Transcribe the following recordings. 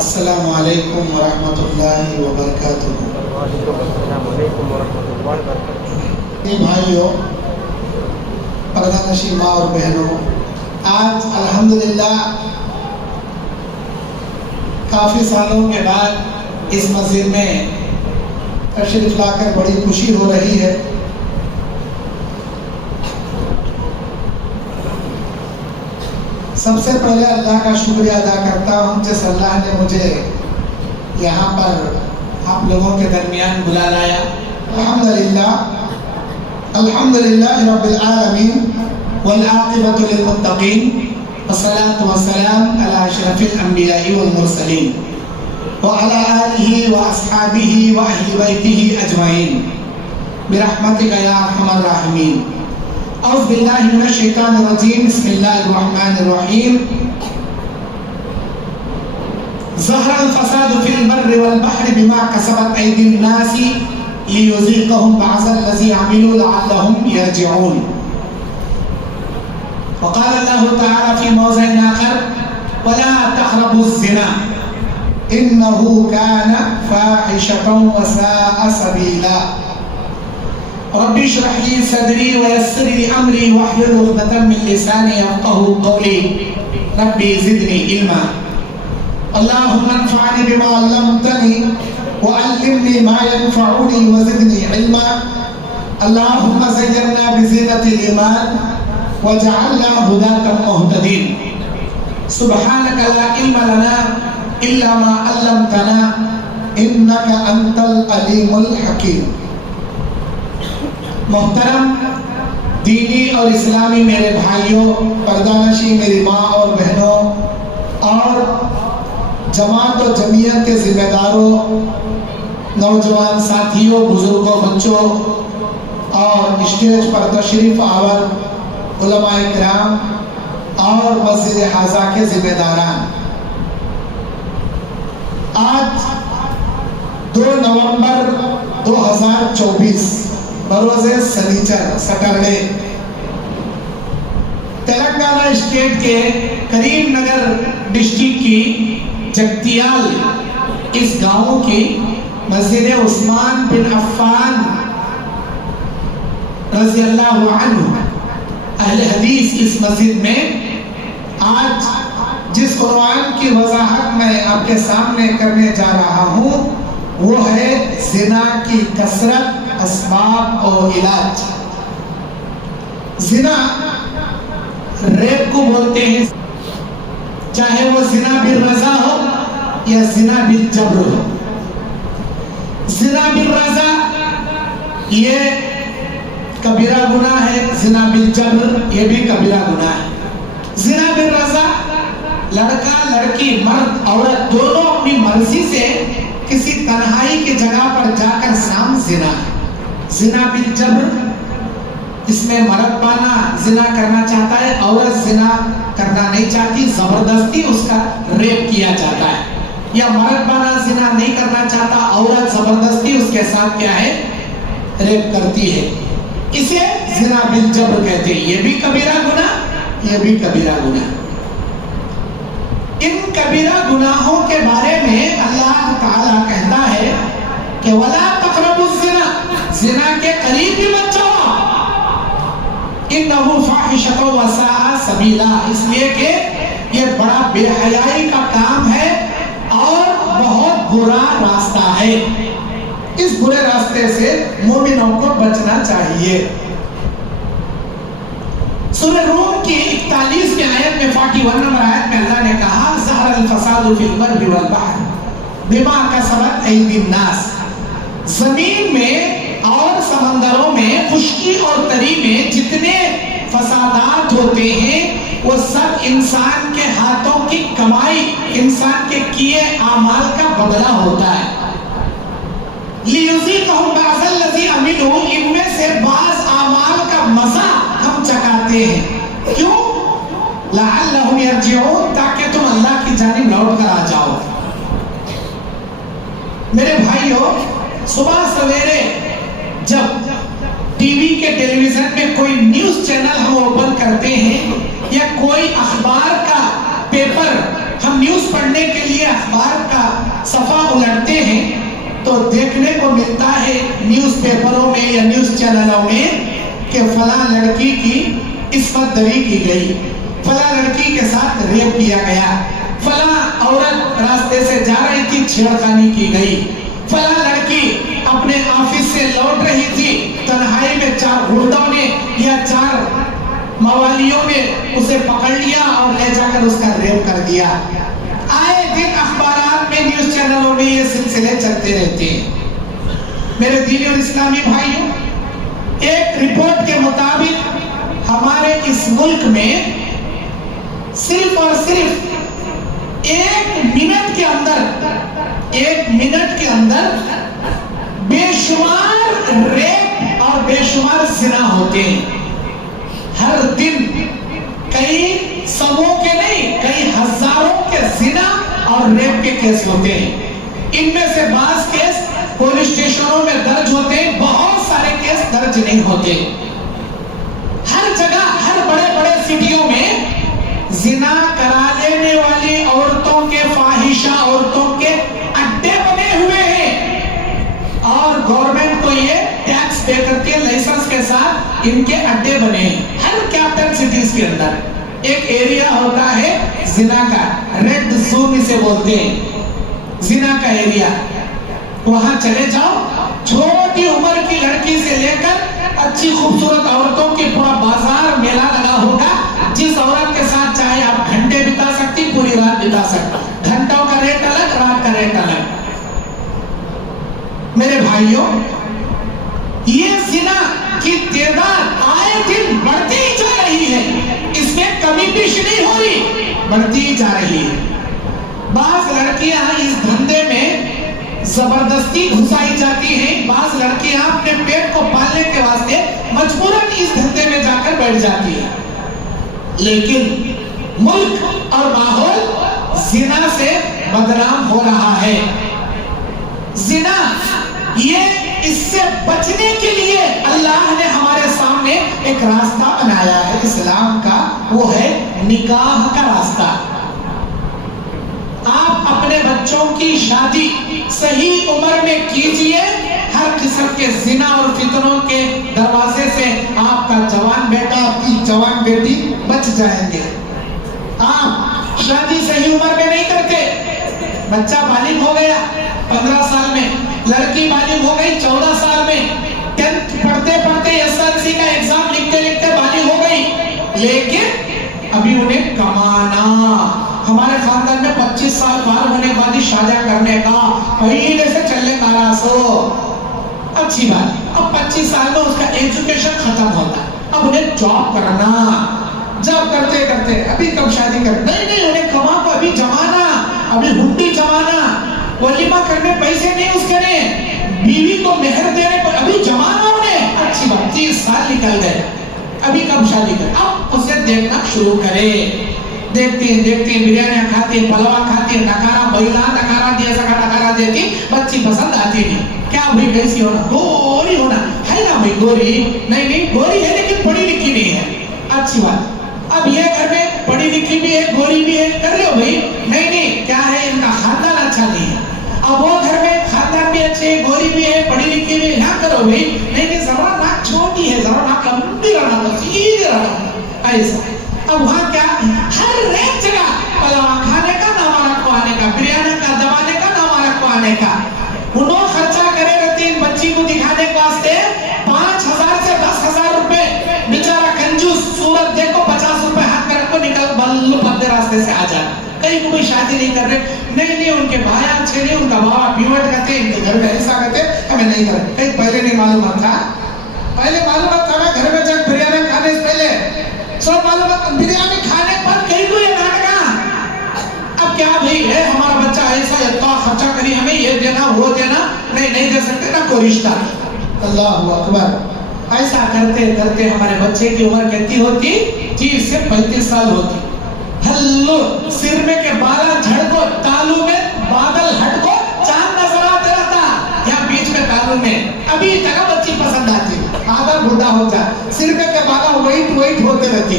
السلام علیکم ورحمۃ اللہ وبرکاتہ۔ السلام علیکم ورحمۃ اللہ وبرکاتہ۔ بھائیوں، پردہ نشین ماں اور بہنوں، آج الحمدللہ کافی سالوں کے بعد اس مسجد میں تشریف لا کر بڑی خوشی ہو رہی ہے۔ سب سے پہلے اللہ کا شکریہ ادا کرتا ہوں جس اللہ نے مجھے یہاں پر آپ لوگوں کے درمیان بلا لایا۔ الحمدللہ رب العالمین والعاقبۃ للمتقین والصلاة والسلام علی اشرف الانبیاء والمرسلین وعلی آلہ واصحابہ واہل بیتہ اجمعین برحمتک یا ارحم الراحمین۔ اعوذ باللہ من الشیطان الرجیم، بسم اللہ الرحمن الرحیم۔ ظہر الفساد فی البر والبحر بما کسبت ایدی الناس لیذیقہم بعض الذی عملوا لعلہم یرجعون۔ وقال اللہ تعالی فی موضع آخر ولا تقربوا الزنا انہ کان فاحشۃ وساء سبیلا۔ رب اشرح لي صدري ويسر لي امري واحلل عقدة من لساني يفقهوا قولي ربي زدني علما اللهم انفعني بما علمتني وعلمني ما ينفعني وزدني علما اللهم زينا بزينة الإيمان وجعلنا هداة مهتدين سبحانك لا علم لنا إلا ما علمتنا إنك أنت العليم الحكيم۔ محترم دینی اور اسلامی میرے بھائیوں، پردہ نشین میری ماں اور بہنوں، اور جماعت و جمعیت کے ذمہ داروں، نوجوان ساتھیوں، بزرگوں، بچوں اور اسٹیج پر تشریف آور علماء کرام اور مسجد حاضہ کے ذمہ داران، آج 2 نومبر 2024 بروز سنیچر سٹرڈے تلنگانہ اسٹیٹ کے کریم نگر ڈسٹرکٹ کی جگتیال اس گاؤں کی مسجد عثمان بن عفان رضی اللہ عنہ اہل حدیث اس مسجد میں آج جس عنوان کی وضاحت میں آپ کے سامنے کرنے جا رہا ہوں وہ ہے زنا کی کثرت، اسباب اور علاج۔ زنا ریپ کو بولتے ہیں، چاہے وہ زنا بالرضا ہو یا زنا بالجبر ہو۔ زنا بالرضا یہ کبیرہ گناہ ہے، زنا بالجبر یہ بھی کبیرہ گناہ ہے۔ زنا بالرضا لڑکا لڑکی مرد عورت دونوں اپنی مرضی سے کسی تنہائی کی جگہ پر جا کر سام زنا ہے۔ زنا بالجبر اس میں مرد بانا زنا کرنا چاہتا ہے، عورت زنا کرنا نہیں چاہتی، زبردستی اس کا ریپ کیا جاتا ہے، یا مرد بانا زنا نہیں کرنا چاہتا، عورت زبردستی اس کے ساتھ کیا ہے ریپ کرتی ہے، اسے زنا بالجبر کہتے ہیں۔ یہ بھی کبیرہ گناہ، یہ بھی کبیرہ گناہ۔ ان کبیرہ گناہوں کے بارے میں اللہ تعالیٰ کہتا ہے کہ وَلَا تَقْرَبُوا الزِّنَا، زنا کے قریب بھی مت جاؤ، اِنَّهُ فَاحِشَةٌ وَسَاءَ سَبِيلًا، اس لیے کہ یہ بڑا بے حیائی کا کام ہے اور بہت برا راستہ ہے۔ اس برے راستے سے مومنوں کو بچنا چاہیے۔ سورہ روم کی 41 کی آیت میں 41 نمبر آیت میں اللہ نے کہا ظہر الفساد فی البر والبحر بما کسبت ایدی الناس، زمین میں اور سمندروں میں، خشکی اور تری میں جتنے فسادات ہوتے ہیں وہ سب انسان کے ہاتھوں کی کمائی، انسان کے کیے اعمال کا بدلہ ہوتا ہے۔ لیذیقہم بعض الذی عملوا، ان میں سے بعض اعمال کا مزہ ہم چکاتے ہیں، کیوں؟ لعلہم یرجعون، تاکہ تم اللہ کی جانب لوٹ کر آ جاؤ۔ میرے بھائیوں، صبح سویرے جب ٹی وی کے ٹیلی ویژن میں کوئی نیوز چینل ہم اوپن کرتے ہیں یا کوئی اخبار کا پیپر ہم نیوز پڑھنے کے لیے اخبار کا صفحہ الٹتے ہیں تو دیکھنے کو ملتا ہے نیوز پیپروں میں یا نیوز چینلوں میں کہ فلاں لڑکی کی عصمت دری کی گئی، فلاں لڑکی کے ساتھ ریپ کیا گیا، فلاں عورت راستے سے جا رہی تھی چھیڑخانی کی گئی، فلاں لڑکی اپنے آفس سے لوٹ رہی تھی، تنہائی میں 4 غنڈوں نے یا 4 موالیوں نے اسے پکڑ لیا اور لے جا کر اس کا ریپ کر دیا۔ آئے دن اخبارات میں نیوز چینلوں میں یہ سلسلے چلتے رہتے ہیں۔ میرے دینی اور اسلامی بھائیوں، ایک رپورٹ کے مطابق ہمارے اس ملک میں صرف اور صرف 1 منٹ کے اندر بے شمار ریپ اور بے شمار زنا ہوتے ہیں۔ ہر دن کئی سووں کے نہیں، کئی ہزاروں کے زنا اور ریپ کے کیس ہوتے ہیں۔ ان میں سے بعض کیس پولیس اسٹیشنوں میں درج ہوتے ہیں، بہت سارے کیس درج نہیں ہوتے۔ ہر جگہ، ہر بڑے بڑے سٹیوں میں زنا کرا لینے والی عورتوں کے، فاحشہ عورتوں کے اڈے بنے ہوئے ہیں اور گورنمنٹ کو یہ ٹیکس پے کرتی ہے لائسنس کے ساتھ، ان کے اڈے بنے ہیں۔ ہر کیپٹل سٹیز کے اندر ایک ایریا ہوتا ہے زنا کا، ریڈ زون اسے بولتے ہیں، زنا کا ایریا۔ وہاں چلے جاؤ، چھوٹی عمر کی لڑکی سے لے کر اچھی خوبصورت عورتوں کی پورا بازار میلہ لگا ہوگا۔ جس عورت کے ساتھ چاہے آپ گھنٹے بتا سکتی، پوری رات بتا سکتی، گھنٹوں کا ریٹ الگ، رات کا ریٹ الگ۔ میرے بھائیوں، یہ زنا کی تعداد آئے دن بڑھتی ہی جا رہی ہے، اس میں کمی پیش نہیں ہو رہی، بڑھتی ہی جا رہی ہے۔ بعض لڑکیاں اس دھندے میں زبردستی گھسائی جاتی ہیں، بعض لڑکیاں اپنے پیٹ کو پالنے کے واسطے مجبوراً اس دھندے میں جا کر بیٹھ جاتی ہیں۔ لیکن ملک اور ماحول زنا سے بدنام ہو رہا ہے۔ زنا، یہ اس سے بچنے کے لیے اللہ نے ہمارے سامنے ایک راستہ بنایا ہے اسلام کا، وہ ہے نکاح کا راستہ۔ آپ اپنے بچوں کی شادی صحیح عمر میں کیجئے، ہر قسم کے زنا اور فتنوں کے دروازے سے آپ کا جوان بیٹا، آپ کی جوان بیٹی بچ جائیں گے۔ آپ شادی صحیح عمر میں نہیں کرتے، بچہ بالغ ہو گیا 15 سال میں، لڑکی بالغ ہو گئی 14 سال میں، 10th پڑھتے پڑھتے SSLC کا ایگزام لکھتے لکھتے بالغ ہو گئی، لیکن ابھی انہیں کمانا۔ ہمارے خاندان میں 25 سال پار ہونے کے بعد ہی شادی کرنے کا، پہلے سے چلنے کا سو اچھی بات۔ اب 25 سال میں اس کا ایجوکیشن ختم ہوتا ہے، اب انہیں جاب کرنا، جاب کرتے کرتے ابھی کب شادی کرنا؟ نہیں، انہیں کما کو ابھی جمانا، ابھی ہنڈی جمانا، ولیمہ کرنے پیسے نہیں اس کے نے، بیوی کو مہر دینے پر ابھی جمانا انہیں۔ اچھی بات، 30 سال نکل گئے، ابھی کب شادی کریں؟ اب اسے دیکھنا شروع کرے۔ دیکھتی ہیں بریانیاں کھاتی ہیں، پلوا کھاتی ہیں، نکارا بھائیلا نکارا دیا سکا نکارا دیتی، بچی پسند آتی نہیں۔ کیا بھائی کیسی ہونا؟ گوری ہونا ہے نا بھائی، گوری نہیں گوری ہے لیکن پڑھی لکھی نہیں ہے۔ اچھی بات، اب یہ گھر میں پڑھی لکھی بھی ہے، گوری بھی ہے، کر لو بھائی۔ نہیں، کیا ہے ان کا خاندان اچھا نہیں ہے۔ اب وہ گھر میں خاندان بھی اچھے، گوری بھی ہے، پڑھی لکھی بھی ہے، نہ کرو بھائی۔ نہیں، ضرور ناک چھوٹی ہے، ضرور ناک لمبی رہنا تو سیدھے رہنا، ایسا۔ اب وہاں کیا، ہر ایک جگہ پلاوا کھانے کا، نامہ رکھو آنے کا، بریانی کا دبانے کا، نامہ رکھو آنے کا۔ انہوں خرچہ کرے رہتے ہیں بچی کو دکھانے کے واسطے 5,000 سے 10,000 روپے۔ بیچارہ کنجوس، صورت دیکھو 50 روپے ہاتھ میں رکھو، نکل بلو پدے راستے سے آ جانا۔ کئی کو بھی شادی نہیں کر رہے، نہیں ان کے بھائی اچھے نہیں، ان کا بابا پیوٹ کہتے ہیں، ان کے گھر میں ایسا کہتے ہیں، ہمیں نہیں کر رہے۔ کہیں پہلے نہیں معلومات تھا، پہلے معلومات تھا نا، گھر میں جب بریانی کھانے سے پہلے سب معلومات، بریانی کھانے پر کہیں کو یہ ناٹکا۔ اب کیا بھئی ہے ہمارا بچہ ایسا اتنا خرچہ کری، ہمیں یہ دینا وہ دینا، نہیں دے سکتے نا کوئی رشتہ۔ اللہ اکبر، ایسا کرتے کرتے ہمارے بچے کی عمر کہتی ہوتی 30 سے 35 سال ہوتی۔ ہلو سر میں کے بالا جھڑ کو، تالو میں بادل ہٹ کو چاند نظر آتے رہتا، یہاں بیچ میں تالو میں ابھی تک بچی پسند آتی، آدھا بڑھا ہو جائے، سر میں کے بالا وائٹ ہوتے رہتی،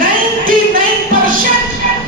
99%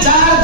4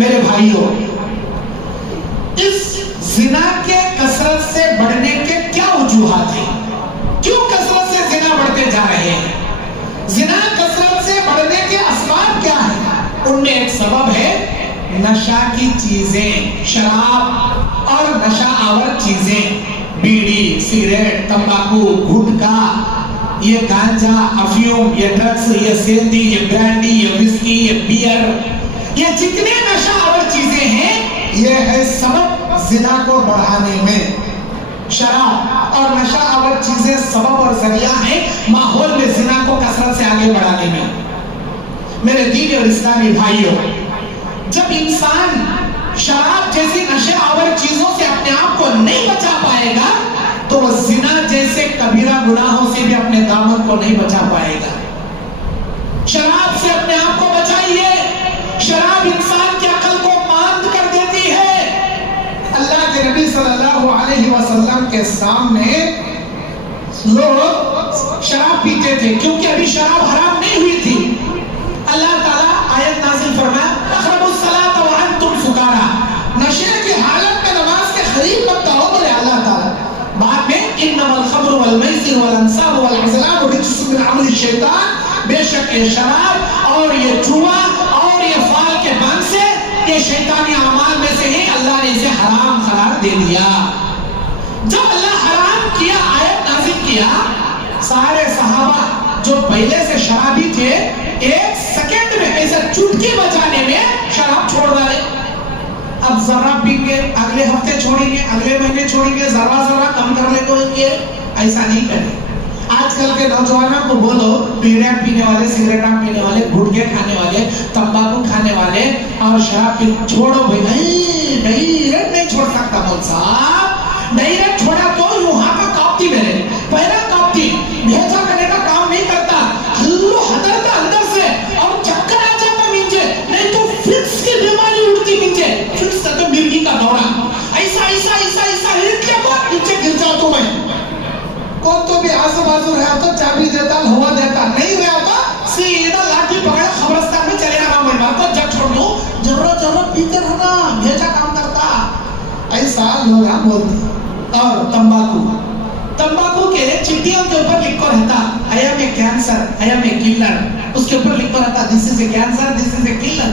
میرے بھائیوں، اس زنا کے کثرت سے بڑھنے کے کیا وجوہات ہیں؟ کیوں کثرت سے زنا بڑھتے جا رہے ہیں؟ زنا کثرت سے بڑھنے کے اسباب کیا ہیں؟ ان میں ایک سبب ہے نشہ کی چیزیں، شراب اور نشہ آور چیزیں، بیڑی، سگریٹ، تمباکو، گٹکا، یہ گانجا، افیوم، یہ ڈرگس، یہ سیندی، یہ برانڈی، یہ وسکی، یہ بیئر، یہ جتنے نشہ آور چیزیں ہیں، یہ ہے سبب زنا کو بڑھانے میں۔ شراب اور نشہ آور چیزیں سبب اور ذریعہ ہیں ماحول میں زنا کو کثرت سے آگے بڑھانے میں۔ میرے دینی اور اسلامی بھائیوں، جب انسان شراب جیسی نشہ آور چیزوں سے اپنے آپ کو نہیں بچا پائے گا تو وہ زنا جیسے کبیرہ گناہوں سے بھی اپنے دامن کو نہیں بچا پائے گا۔ شراب سے اپنے آپ کو بچائیے۔ شراب انسان کی عقل کو ماند کر دیتی ہے۔ اللہ کے نبی صلی اللہ علیہ وسلم کے سامنے لوگ شراب پیتے تھے کیونکہ ابھی شراب حرام نہیں ہوئی تھی۔ اللہ تعالیٰ آیت نازل فرمایا اقربوا الصلاۃ وانتم سکارا، نشے کی حالت میں نماز کے قریب مت آؤ، بولے اللہ تعالیٰ۔ بعد میں انما الخمر والمیسر والانصاب والازلام رجس من عمل الشیطان، بے شک یہ شراب اور یہ جوا اور یہ فال کے بانگ سے یہ شیطانی اعمال میں سے ہے، اللہ نے اسے حرام قرار دے دیا۔ جب اللہ حرام کیا، آیت نازل کیا، سارے صحابہ جو پہلے سے شرابی تھے ایک سیکنڈ میں ایسا چٹکی بجانے میں شراب چھوڑ ڈالے۔ اب ذرا پی کے اگلے ہفتے چھوڑیں گے، اگلے مہینے چھوڑیں گے، ذرا ذرا کم کر لے کوئی گے، ایسا نہیں کریں۔ آج کل کے نوجوانوں کو بولو بیڑیاں پینے والے، سگریٹاں پینے والے، گٹکے کھانے والے، تمباکو کھانے والے اور شراب پی چھوڑو بھائی، ڈائریکٹ نہیں چھوڑ سکتا مول صاحب، ڈائریکٹ چھوڑا تو یہاں کا کاپتی میرے پہلا کاپتی بھیجا کرنے کا کام نہیں کرتا، ہلو حضرتا اندر سے اور چکر آ جاتا نیچے، نہیں تو فکس کی بیماری اڑتی نیچے، فکس تو مرگی کا دورہ، ایسا ایسا ایسا ایسا ہٹ لے کو نیچے گر جاتا ہوں میں۔ کون تو بھی آزو بازو رہا تو چابی دیتا، ہوا دیتا، نہیں رہا تو سیدھا لاٹھی پکڑے خبرستان میں چلے آنا، میں بات کو جب چھوڑ دوں جرہ جرہ پیتے رہنا، بھیجا کام کرتا، ایسا لوگ بولتے۔ اور تمباکو کے چٹیوں کے اوپر لکھو رہتا I am a cancer, I am a killer، اس کے اوپر لکھو رہتا this is a cancer, this is a killer۔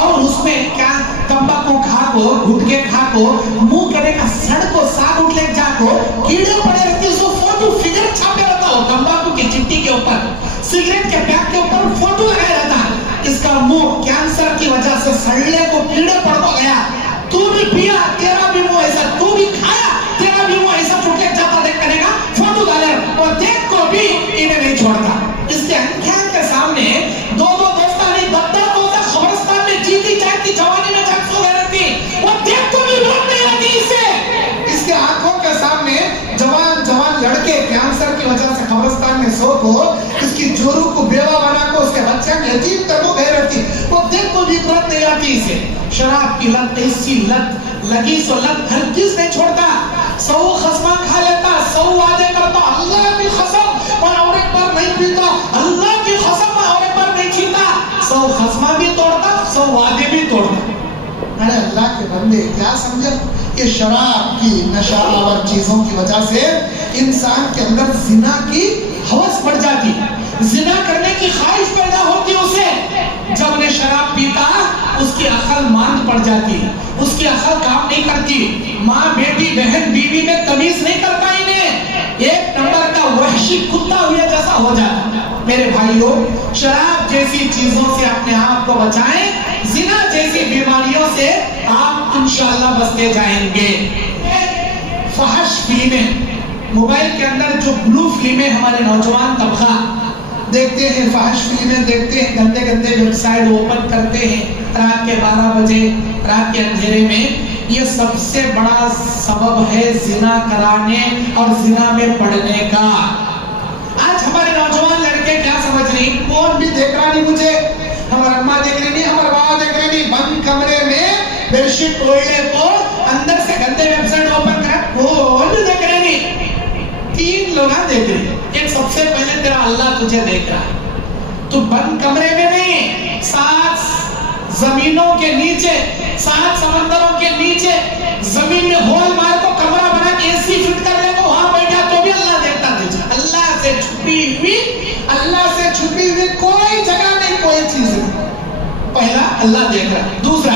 اور اس میں کیا تمباکو کھا کو، گٹکے کھا کو، منہ کرے کا سڑ کو، ساگ اٹھ لے جا کو کیڑے پڑے رہتے، اس کو فوٹو فگر چھاپے رہتا ہو تمباکو کی چٹی کے اوپر، سگریٹ کے پیک کے اوپر فوٹو لگایا رہتا، اس کا منہ کینسر کی وجہ سے سڑنے کو کیڑے پڑ کو گیا، تو بھی پیا تیرا بھی منہ ایسا، تو بھی کھایا تیرا بھی منہ ایسا چھوٹ لے جاتا، دیکھ کرے گا فوٹو ڈالے اور دیکھ کو بھی انہیں نہیں چھوڑتا۔ اس کے انکھیاں کے سامنے دو دوستانی دبدہ دوستا خبرستان میں جیتی چاہتی جوانی میں جھک سو گئے رہتی، وہ دیکھ کو بھی روک نہیں آتی اسے۔ اس کے آنکھوں کے سامنے جوان لڑکے کینسر کی وجہ سے خبرستان میں سو کو، اس کی جورو کو بیوہ بنا کو، اس کے بچے یتیم تک وہ گئے رہتی، وہ دیکھ کو بھی روک نہیں آتی اسے۔ شراب کی لت ایسی لت لگی سو لت ہرگز نہیں چھوڑتا، 100 خصمہ کھا لیتا، 100 وعدے کرتا، اللہ کی قسم اور اور ایک بار نہیں پیتا، اللہ کی قسم میں اور ایک بار نہیں چھیتا، 100 خصمہ بھی توڑتا، 100 وعدے بھی توڑتا۔ ارے اللہ کے بندے کیا سمجھے؟ کہ شراب کی نشہ آور چیزوں کی وجہ سے انسان کے اندر زنا کی ہوس بڑھ جاتی، زنا کرنے کی خواہش پیدا ہوتی اسے۔ جب نے شراب پیتا اس کی عقل ماند پڑ جاتی، اس کی عقل کام نہیں کرتی، ماں بیٹی بہن بیوی میں تمیز نہیں کرتا، انہیں ایک نمبر کا وحشی کتا ہوئے جیسا ہو جاتا۔ میرے بھائیوں، شراب جیسی چیزوں سے اپنے آپ کو بچائیں، زنا جیسی بیماریوں سے آپ انشاءاللہ بچتے جائیں گے۔ فحش فلمیں، موبائل کے اندر جو بلو فلمیں ہمارے نوجوان طبقہ دیکھتے ہیں، فحش فلمیں دیکھتے ہیں، گندے گندے ویب سائٹ اوپن کرتے ہیں رات کے 12 بجے، رات کے اندھیرے میں، یہ سب سے بڑا سبب ہے زنا کرانے اور زنا میں پڑنے کا۔ آج ہمارے نوجوان لڑکے کیا سمجھ رہی، کون بھی دیکھ رہا نہیں مجھے، ہمارا اماں دیکھ رہی نہیں، ہمارا بابا دیکھ رہی نہیں، بند کمرے میں بیڈ شیٹ اوڑھے کو اندر سے گندے ویب سائٹ اوپن کرا، کون بھی دیکھ رہے نہیں۔ 3 لوگ دیکھ رہے، ایک سب سے پہلے تیرا اللہ تجھے دیکھ رہا ہے، تو بند کمرے میں نہیں، ساتھ زمینوں کے نیچے 7 سمندروں کے نیچے زمین میں ہول مار کو کمرہ بنا کے اے سی فٹ کر لے کو وہاں بیٹھا تو بھی اللہ دیکھتا تھا. اللہ سے چھپی ہوئی کوئی جگہ نہیں, کوئی چیز نہیں. پہلا اللہ دیکھ رہا. دوسرا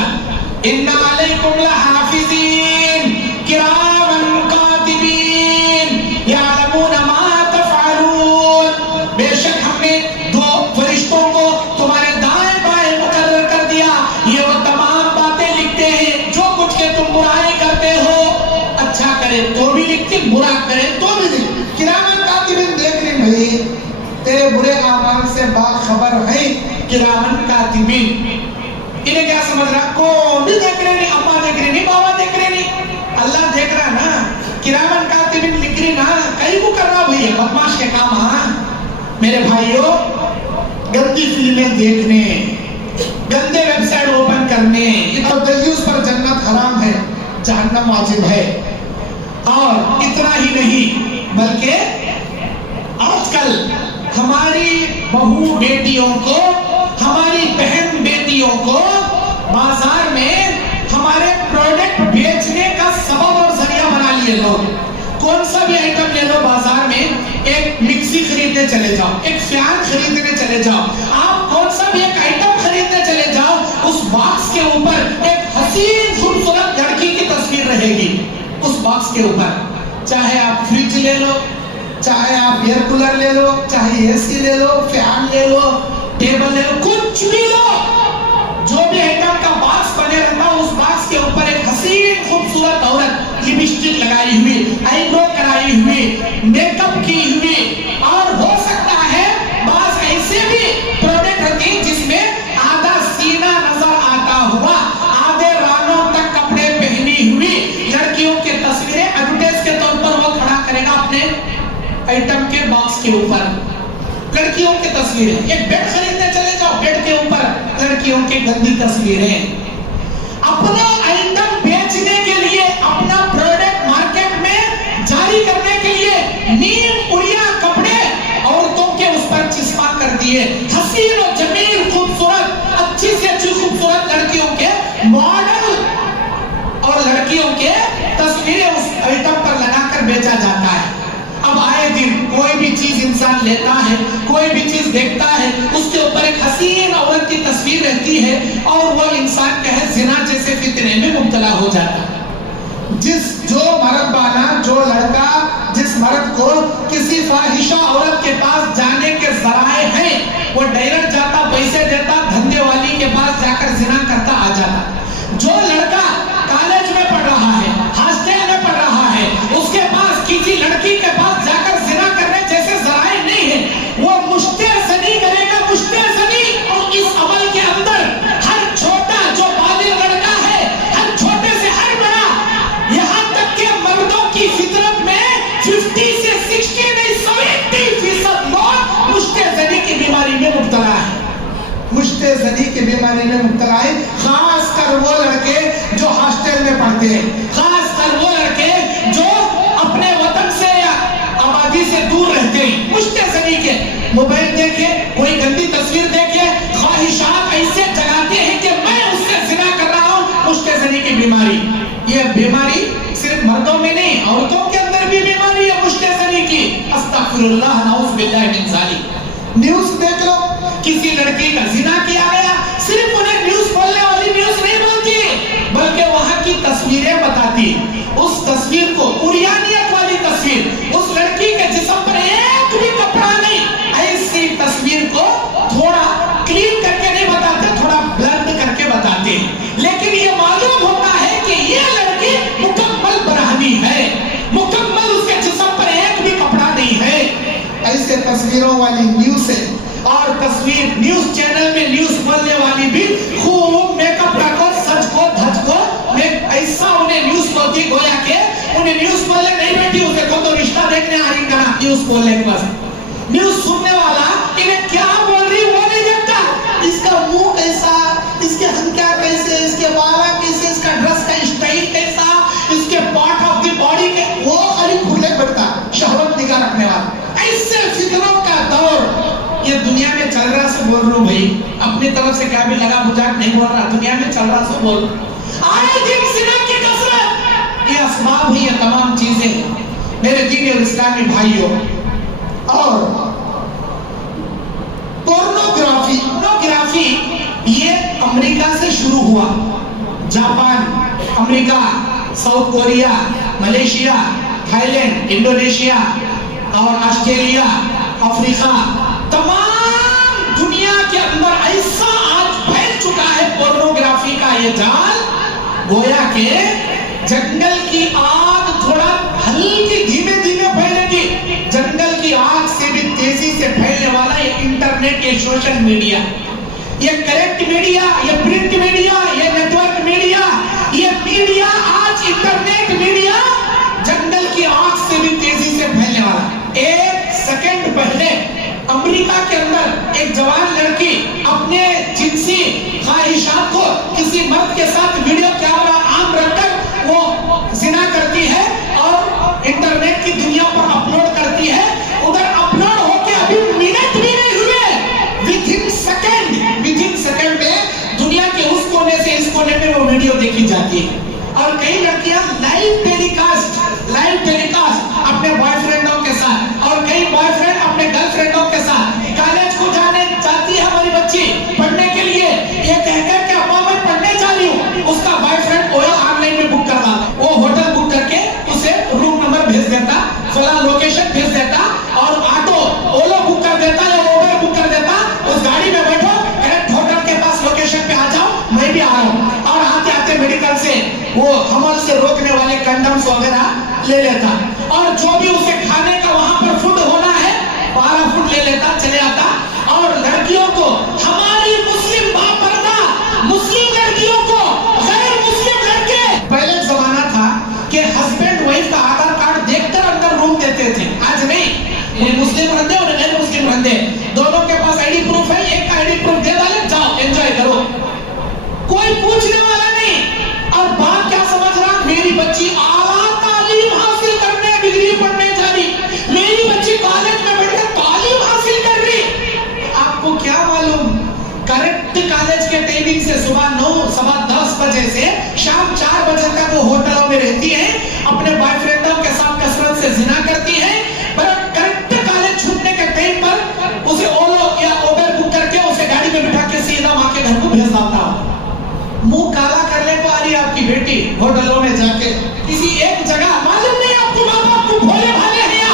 ان علیکم لحافظین کراما کاتبین یعلمون ما تفعلون. بے شک ہم نے 2 فرشتوں کو تمہارے دائیں بائیں مقرر کر دیا, یہ وہ تمام باتیں لکھتے ہیں جو کچھ کہ تم برائی کرتے ہو. اچھا کرے تو بھی لکھتے, برا کرے تو بھی لکھتے. کراما کاتبین دیکھ رہے بھائی تیرے برے اعمال سے باخبر ہے. کرامن کاتبین انہیں کیا سمجھ رہا, کون بھی دیکھ رہے نہیں, اماں دیکھ رہے نہیں, بابا دیکھ رہے نہیں, اللہ دیکھ رہا نا. کرامن کاتبین لکھ رہی نا, کئی کو کر رہا بھئی بدماش کے کام. ہاں میرے بھائیوں, گندی فلمیں دیکھنے, گندے ویب سائٹ اوپن کرنے, اور دیوس پر جنت حرام ہے, جہنم واجب ہے. اور اتنا ہی نہیں بلکہ آج کل ہماری بہو بیٹیوں کو, ہماری بہن بیٹیوں کو بازار میں ہمارے پروڈکٹ بیچنے کا سبب اور ذریعہ بنا لیے لوگ. کون سا بھی آئٹم لے لو بازار میں, ایک مکسی خریدنے چلے جاؤ, ایک فین خریدنے چلے جاؤ, آپ کون سا بھی ایک آئٹم خریدنے چلے جاؤ, اس باکس کے اوپر ایک حسین خوبصورت لڑکی کی تصویر رہے گی. اس باکس کے اوپر چاہے آپ فریج لے لو, چاہے آپ ایئر کولر لے لو, چاہے اے سی لے لو, فین لے لو, ٹیبل لے لو, کچھ بھی لو, جو بھی آئٹم کا باکس بنے رہتا اس باکس کے اوپر ایک حسین خوبصورت عورت لپسٹک لگائی ہوئی, آئی برو کرائی ہوئی, میک اپ کی ہوئی, اور ہو سکتا ہے بعض ایسے بھی پروڈکٹ ہوتے ہیں جس میں آدھا سینہ نظر آتا ہوا, آدھے رانوں تک کپڑے پہنی ہوئی لڑکیوں کی تصویریں ایڈورٹائز کے طور پر وہ کھڑا کرے گا اپنے آئٹم کے باکس کے اوپر. لڑکیوں کی تصویریں, ایک بیڈ خریدنے چلے جاؤ, بیڈ کے اوپر لڑکیوں کی گندی تصویریں. اپنا آئٹم بیچنے کے لیے, اپنا پروڈکٹ مارکیٹ میں جاری کرنے کے لیے نیم اڑیا کپڑے عورتوں کے اس پر چسپاں کر دیے. حسین و جمیل خوبصورت, اچھی سے اچھی خوبصورت لڑکیوں کے ماڈل اور لڑکیوں کے تصویریں اس آئٹم پر لگا کر بیچا جاتا ہے. اب آئے دن کوئی بھی چیز انسان لیتا ہے, کوئی بھی چیز دیکھتا ہے, اس کے اوپر ایک حسین عورت کی تصویر رہتی ہے اور وہ انسان کا ہے زنا جیسے فتنے میں مبتلا ہو جاتا ہے. جو مرد بانا, جو لڑکا جس مرد کو کسی فاحشہ عورت کے پاس جانے کے ذرائع ہیں, وہ ڈائریکٹ جاتا, پیسے دیتا, دھندے والی کے پاس جا کر زنا کرتا آ جاتا. جو لڑکا کالج میں پڑھ رہا ہے, ہاسٹل میں پڑھ رہا ہے, اس کے پاس کسی لڑکی کے پاس جا کر زنا کرنے جیسے ذرائع نہیں ہے, وہ مشتے زنی کرے گا, مشتے زنی. اور اس عمل کے اندر ہر چھوٹا جو بالغ لڑکا ہے, ہر چھوٹے سے ہر بڑا, یہاں تک کہ مردوں کی فطرت میں 50 سے 60 نہیں 70% لوگ مشتے زنی کی بیماری میں مبتلا ہے. مشتے زنی کی بیماری میں مبتلا ہے, خاص کر وہ لڑکے جو ہاسٹل میں پڑھتے ہیں, خاص کر وہ لڑکے جو اپنے وطن سے یا آبادی سے دور رہتے ہیں. مشتے زنی کے موبائل دیکھے, کوئی گندی تصویر دیکھے, خواہشات ایسے جگاتے ہیں کہ میں اس سے زنا کر رہا ہوں. مشتے زنی کی بیماری, یہ بیماری صرف مردوں میں نہیں, عورتوں کے اندر بھی بیماری ہے مشتے زنی کی. استغفر اللہ, نعوذ باللہ من ذالک. نیوز دیکھ لو, کسی لڑکی کا زنا کیا گیا, صرف انہیں نیوز بولنے والی نیوز نہیں بولتی, بلکہ وہاں کی تصویریں بتاتی. اس تصویر کو, عریانیت والی تصویر, اس لڑکی کے جسم پر ایک بھی کپڑا نہیں, ایسی تصویر کو تھوڑا کلین کر کے نہیں بتاتے, تھوڑا بلرڈ کر کے بتاتے. لیکن یہ معلوم ہوتا ہے کہ یہ لڑکی مکمل برہنی ہے, مکمل اس کے جسم پر ایک بھی کپڑا نہیں ہے. ایسے تصویروں والی نیوز ہے, اور تصویر نیوز چینل میں نیوز بولنے والی بھی خوب میک اپ رکھو, سچ کو دھج کو, ایسا انہیں نیوز بولتی گویا کہ انہیں نیوز بولنے نہیں بیٹھی, اسے کو تو رشتہ دیکھنے آ رہی کرا نیوز بولنے کے پاس. نیوز سننے والا انہیں کیا بول رہی وہ نہیں دیکھتا, اس کا منہ کیسا, اس کے ہنکیا کیسے, اس کے بالا کیسے, اس کا ڈریس کا اسٹائل کیسا, اس کے پارٹ آف دی باڈی کے, وہ خالی کھلے بیٹھتا, شہوت نگاہ رکھنے والا. ایسے فکروں کا دور یہ دنیا میں چل رہا. سے بول رہا ہوں بھائی, اپنے اپنی طرف سے کیا بھی لگا بجھا نہیں بول رہا, دنیا میں چل رہا سو بول. آئے دن زنا کی کثرت, یہ اسباب ہی, یہ تمام چیزیں میرے دینی اور اسلامی بھائیوں. اور پورنوگرافی یہ امریکہ سے شروع ہوا. جاپان, امریکہ, South Korea, Malaysia, Thailand, Indonesia اور آسٹریلیا, افریقہ, تمام دنیا کے اندر ایسا آج پھیل چکا ہے پورنوگرافی کا یہ جال, گویا کہ جنگل کی آگ تھوڑا ہلکی دھیمے دھیمے پھیلے گی, جنگل کی آگ سے بھی تیزی سے پھیلنے والا یہ انٹرنیٹ, یہ سوشل میڈیا, یہ کریکٹ میڈیا, یہ پرنٹ میڈیا, یہ نیٹ ورک میڈیا, یہ میڈیا آج انٹرنیٹ میڈیا جنگل کی آگ سے بھی تیزی سے پھیلنے والا. ایک سیکنڈ پہلے امریکہ کے اندر ایک جوان لڑکی اپنے جنسی خواہشات کو کسی مرد کے ساتھ ویڈیو کیمرہ عام رکھ کر وہ زنا کرتی ہے اور انٹرنیٹ کی دنیا پر اپلوڈ کرتی ہے. ادھر اپلوڈ ہو کے ابھی منٹ بھی نہیں ہوئے, within سیکنڈ میں دنیا کے اس کونے سے اس کونے میں وہ ویڈیو دیکھی جاتی ہے. اور کئی لڑکیاں لائیو ٹیلی کاسٹ اپنے بوائے فرینڈوں کے ساتھ, اور کئی بوائے فرینڈ اپنے گرل فرینڈوں کے ساتھ. کالج کو جانے چاہتی ہے ہماری بچی پڑھنے کے لیے, یہ کہہ کر کہ ابا میں پڑھنے جا رہی ہوں, اس کا boy friend Ola on line میں بک کرتا, وہ ہوٹل بک کر کے اسے روم نمبر بھیج دیتا, فلاں لوکیشن بھیج دیتا, اور آٹو اولا بک کر دیتا یا اوبر بک کر دیتا, اس گاڑی میں بیٹھو, کریکٹ ہوٹل کے پاس لوکیشن پہ آ جاؤ, میں بھی آ رہا ہوں. اور آتے آتے میڈیکل سے وہ حمل سے روکنے والے کنڈمز وغیرہ لے لیتا, اور جو بھی اسے کھانے کا وہاں پر فوڈ ہونا ہے 12 فوڈ لے لیتا, چلے آتا. اور لڑکیوں کو, ہماری مسلم باپردہ مسلم لڑکیوں کو غیر مسلم لڑکے, پہلے زمانہ تھا کہ ہسبینڈ وائف کا آدھار کارڈ دیکھ کر اندر روم دیتے تھے, آج نہیں. مسلم رہتے اور غیر مسلم رہتے, دونوں کے پاس آئی ڈی پروف ہے, ایک کا آئی ڈی پروف دے ڈالے, جاؤ انجوائے کرو, کوئی پوچھنے والا نہیں. اور بات کیا سمجھ رہا, میری بچی اعلیٰ تعلیم حاصل کرنے, ڈگری پڑھنے جا رہی, میری بچی کالج میں بیٹھ کر تعلیم حاصل کر رہی. آپ کو کیا معلوم, کریکٹ کالج کے ٹائمنگ سے صبح 9 سوا 10 بجے سے شام 4 بجے تک وہ ہوٹلوں میں رہتی ہے, اپنے بوائے فرینڈوں کے ساتھ کثرت سے زنا کرتی ہے. کریکٹ کالج چھوٹنے کے ٹائم پر اسے اولو یا اوبر بک کر کے اسے گاڑی میں بٹھا کے سیدھا ماں کے گھر کو بھیج دیتا. منہ کالا کرنے کو آ رہی ہے آپ کی بیٹی ہوٹلوں میں جا کے, کسی ایک جگہ, معلوم نہیں آپ کو ماں باپ کو بھولے بھالے ہیں,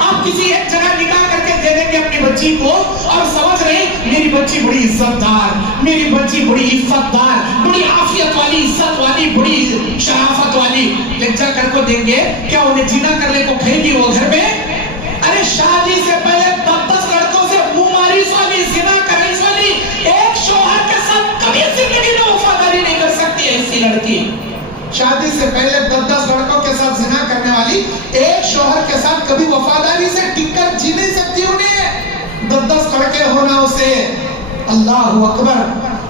آپ کسی ایک جگہ نکاح کر کے دے دیں گے اپنی بچی کو, اور سمجھ رہے میری بچی بڑی عزت دار, میری بچی بڑی عفت دار, بڑی عافیت والی, عزت والی, بڑی شرافت والی. لجا کر کو دیں گے, کیا انہیں جینا کرنے کو کھائیں گی وہ گھر میں؟ ارے شادی سے پہلے 10 لڑکوں سے منہ ماری والی, زنا کرنے والی, ایک شوہر کے ساتھ کبھی زندگی میں وفاداری نہیں کر سکتی ایسی لڑکی. شادی سے پہلے 10 لڑکوں کے ساتھ زنا کرنے والی ایک شوہر کے ساتھ کبھی وفاداری سے ٹک کر جی نہیں سکتی. انہیں 10 لڑکے ہونا اسے, اللہ اکبر,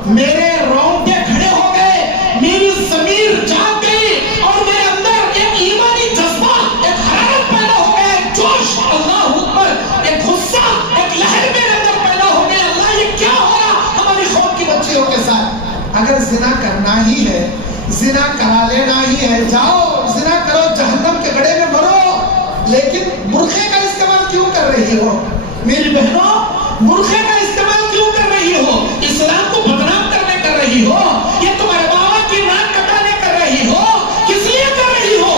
میرے رونگٹے کھڑے ہو گئے, میری ضمیر جاگ گئی, اور میرے اندر ایک ایمانی جذبہ, ایک حرارت پیدا ہو گیا, ایک جوش, اللہ اکبر, ایک غصہ, ایک لہر میرے اندر پیدا ہو گیا. اللہ یہ کیا ہو رہا ہماری قوم کی بچیوں کے ساتھ؟ اگر زنا کرنا ہی ہے, زنا کرا لینا ہی ہے, جاؤ زنا کرو, جہنم کے گڑھے میں مرو, لیکن برقعے کا استعمال کیوں کر رہی ہو میری بہنوں؟ برقعے کا استعمال کیوں کر رہی ہو؟ اسلام کو بدنام کرنے کر رہی ہو, یا تمہارے بابا کی ناک کٹانے کر رہی ہو, کس لیے کر رہی ہو؟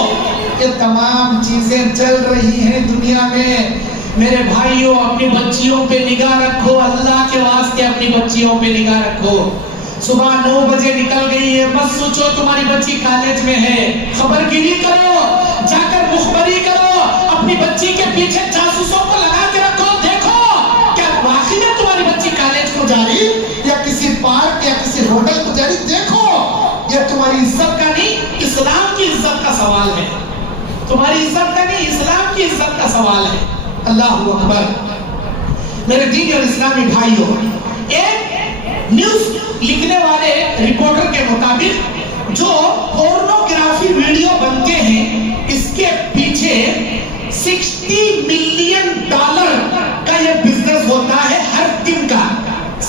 یہ تمام چیزیں چل رہی ہیں دنیا میں. میرے بھائیوں, اپنی بچیوں پہ نگاہ رکھو, اللہ کے واسطے اپنی بچیوں پہ نگاہ رکھو. صبح 9 بجے نکل گئی ہے, بس سوچو تمہاری بچی کالج میں ہے, خبر گیری کرو, جا کر مخبری کرو, اپنی بچی کے پیچھے جاسوسوں کو لگا کے رکھو, دیکھو کیا واقعی میں تمہاری بچی کالج کو جا رہی یا کسی پارک یا کسی ہوٹل کو جا رہی. دیکھو, یہ تمہاری عزت کا نہیں, اسلام کی عزت کا سوال ہے. تمہاری عزت کا نہیں, اسلام کی عزت کا سوال ہے. اللہ اکبر. میرے دینی اور اسلامی بھائیوں, ایک نیوز لکھنے والے رپورٹر کے مطابق جو پورنوگرافی ویڈیو بنتے ہیں, اس کے پیچھے $60 ملین کا یہ بزنس ہوتا ہے ہر دن کا.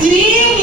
$3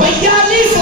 42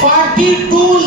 42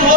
2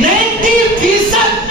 90%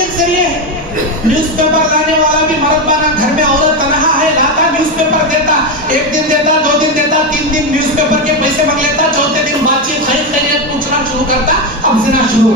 ایک ذریعے ہے۔ نیوز پیپر لانے والا بھی مرد بانا گھر میں عورت تنہا ہے لاتا نیوز پیپر دیتا، ایک دن دیتا، 2 دن دیتا، 3 دن نیوز پیپر کے پیسے مانگ لیتا، چوتھے دن بات چیت خیریت پوچھنا شروع کرتا، اب زنا شروع۔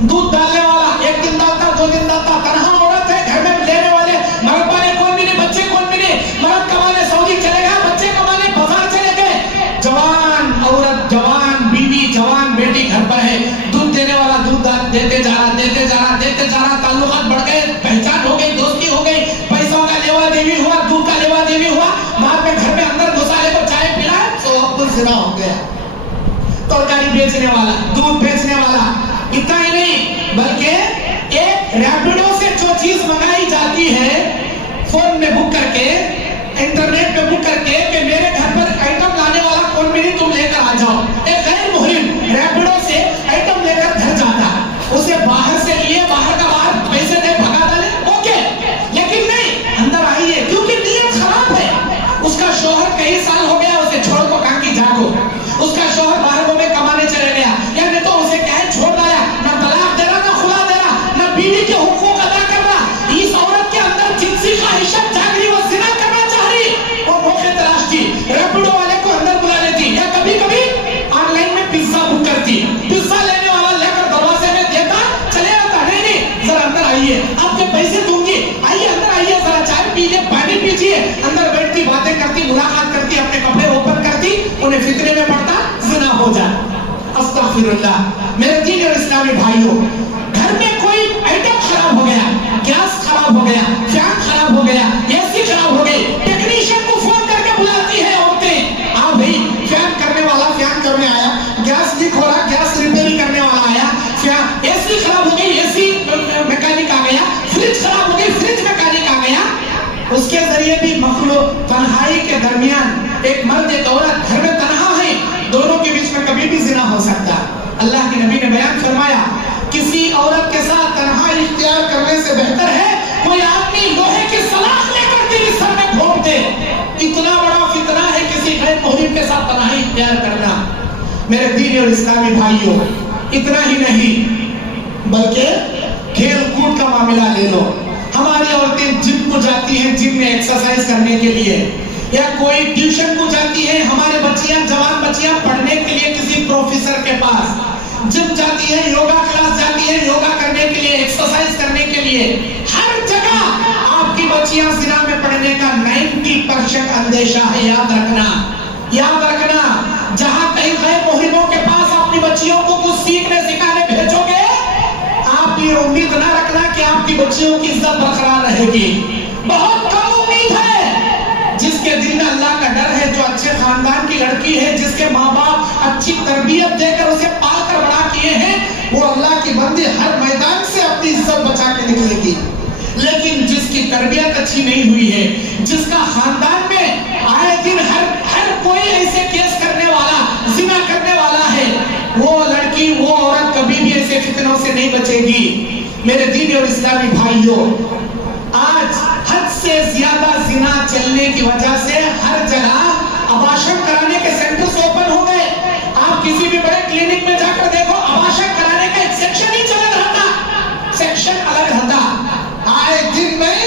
دودھ ڈالنے والا ایک دن ڈالتا، 2 دن ڈالتا، تنہا عورت ہے گھر میں لینے والے مرد بانے کون بھی نہیں، بچے کون بھی نہیں، مرد کمانے سعودی چلے گا، بچے کمانے بازار چلے گئے، جوان عورت، جوان بیوی، جوان بیٹی گھر پر ہے، دودھ دینے والا دودھ دیتے جا رہا، تعلقات بڑھ گئے، پہچان ہو گئی، دوستی ہو گئی، پیسوں کا لیوا دیوی ہوا، دودھ کا لیوا دیوی ہوا، بعد میں گھر میں اندر گھسالے کو چائے پلائے، سو اب زنا ہو گیا۔ ترکاری بیچنے والا، دودھ بیچنے والا، اتنا ہی نہیں بلکہ ایک ریپیڈو سے جو چیز منگائی جاتی ہے فون میں بک کر کے، انٹرنیٹ پہ بک کر کے کہ میرے گھر پر آئٹم لانے والا کون بھی نہیں، تم لے کر آ جاؤ، ایک غیر محرم ریپیڈو سے آئٹم لے کر گھر جاتا، اسے باہر سے لیے، باہر کا باہر پیسے دے بھگا ڈالے، اوکے، لیکن نہیں، اندر آئیے، کیونکہ نیت خراب ہے۔ اس کا شوہر کئی سال ہو گیا اسے چھوڑ کو کہا کہ جاگو، اس کا شوہر باہر میں کمانے چلے گیا، یعنی تو اسے کہے چھوڑ دایا، نہ طلاق دے رہا، نہ خلا دے رہا، نہ بیوی کے حقوق ادا کر رہا، اس عورت کے اندر جنسی خواہشات جاگ رہی، وہ زنا کرنا چاہ رہی، وہ موقع تلاش کی، ریپیڈو والے کو اندر بلا لیتی، یا کبھی کبھی آن لائن میں پیزا بک کرتی، پیزا لینے والا لے کر دروازے میں دیتا، چلے آتا، نہیں ذرا اندر آئیے، آپ کے پیسے دوں گی، آئیے اندر آئیے، ذرا چائے پیجیے، پانی پیجیے، اندر بیٹھتی، باتیں کرتی، ملاقات کرتی، اپنے کپڑے اوپن کرتی، انہیں فکرے میں پڑتا زنا ہو جائے۔ استغفر اللہ۔ میرے دین اور اسلامی بھائیوں، گھر میں کوئی آئٹم خراب ہو گیا، گیس خراب ہو گیا، فین خراب ہو گیا، اے سی خراب ہو گئی، ٹیکنیشین کو فون کر کے بلاتی ہے عورتیں، ہاں بھائی فین کرنے والا فین کرنے آیا، گیس لیک ہو رہا، گیس ریپیئر کرنے والا آیا، اے سی خراب ہو گئی، اے سی میکینک آ گیا، فریج خراب ہو گئی، فریج میکینک آ گیا۔ اس کے ذریعے بھی مخلوق تنہائی کے درمیان ایک مرد ایک عورت گھر میں تنہا ہے، دونوں کے بیچ میں کبھی بھی زنا ہو سکتا۔ اللہ کے نبی نے بیان فرمایا کسی عورت کے ساتھ تنہائی اختیار کرنے سے بہتر ہے کوئی آدمی لوہے کی سلاخ لے کر تیرے سر میں گھونپ دے۔ اتنا بڑا فتنہ ہے کسی غیر محرم کے ساتھ تنہائی اختیار کرنا۔ میرے دین اور اسلامی بھائیوں، اتنا ہی نہیں بلکہ کھیل کود کا معاملہ لے لو، ہماری عورتیں جم کو جاتی ہیں، جم میں ایکسرسائز کرنے کے لیے، یا کوئی ٹیوشن کو جاتی ہے، ہمارے بچیاں، جوان بچیاں پڑھنے کے لیے کسی پروفیسر کے پاس، جم جاتی ہے، یوگا کلاس جاتی ہے، یوگا کرنے کے لیے، ایکسرسائز کرنے کے لیے، ہر جگہ آپ کی بچیاں زنا میں پڑھنے کا 90% اندیشہ ہے۔ یاد رکھنا، یاد رکھنا، جہاں کہیں غیر محرموں کے پاس اپنی بچیوں کو کچھ سیکھنے سکھانے بھیجو گے، آپ یہ امید نہ رکھنا کہ آپ کی بچیوں کی عزت برقرار رہے گی، بہت کم امید ہے۔ جس کے دل میں اللہ کا ڈر ہے، جو اچھے خاندان کی لڑکی ہے، جس کے ماں باپ اچھی تربیت دے کر اسے پال کر بڑا کیے ہیں، وہ اللہ کی بندی ہر میدان سے اپنی عزت بچا کے نکلے گی۔ لیکن جس کی تربیت اچھی نہیں ہوئی ہے، جس کا خاندان میں آئے دن ہر کوئی ایسے کیس کرنے والا، زنا کرنے والا ہے، وہ لڑکی، وہ عورت کبھی بھی ایسے فتنوں سے نہیں بچے گی۔ میرے دین اور اسلامی بھائیوں، آج حد سے زیادہ زنا چلنے کی وجہ سے ہر جگہ اباشن کرانے کے سینٹرز اوپن ہو گئے۔ آپ کسی بھی بڑے کلینک میں جا کر دیکھو، اباشن کرانے کا ایک سیکشن ہی چل رہتا، سیکشن الگ رہتا، آئے دن نہیں،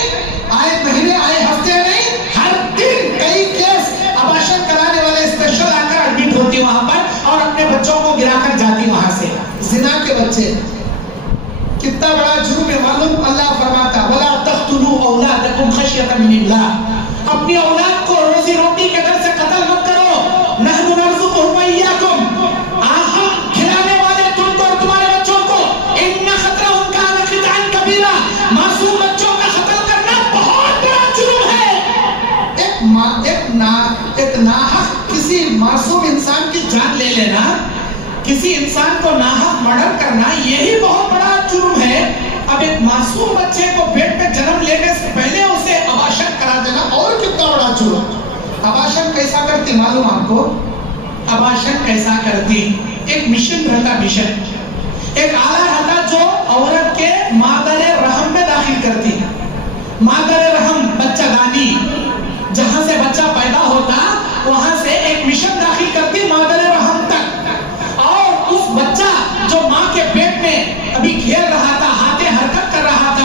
آئے مہینے، آئے ہفتے نہیں، ہر دن کئی کیس اباشن کرانے والے اسپیشل آ کر ایڈمٹ ہوتی وہاں پر اور اپنے بچوں کو گرا کر جاتی وہاں سے۔ زنا کے بچے کتنا بڑا جرم ہے معلوم؟ اللہ فرماتا وَلَا تَقْتُلُوا أَوْلَادَكُمْ خَشْيَةَ مِنْ إِمْلَاقٍ، اپنی اولاد کو روزی روٹی کے ڈر سے قتل مت کرو۔ نَحْنُ نَرْزُقُهُمْ وَإِيَّاكُمْ، ہم کھلانے والے تم کو اور تمہارے بچوں کو۔ إِنَّ قَتْلَهُمْ كَانَ خِطْئًا كَبِيرًا، معصوم بچوں کا قتل کرنا بہت بڑا جرم ہے۔ ایک ناحق کسی معصوم انسان کی جان لے لینا، کسی انسان کو ناحق مرڈر کرنا، یہی بہت بڑا جرم ہے۔ اب ایک معصوم بچے کو پیٹ میں جنم لینے سے پہلے اسے اباشن کرا دینا اور کتنا بڑا جرم۔ اباشن کیسا کرتی معلوم آپ کو؟ اباشن کیسا کرتی؟ ایک مشن رہتا، مشن، ایک آلہ رہتا جو عورت کے مادر رحم میں داخل کرتی۔ مادر رحم، بچہ دانی، جہاں سے بچہ پیدا ہوتا وہاں سے ایک مشن داخل کرتی مادر رحم تک، اور اس بچہ جو ماں کے پیٹ میں ابھی کھیل رہا تھا، ہاتھیں حرکت کر رہا تھا،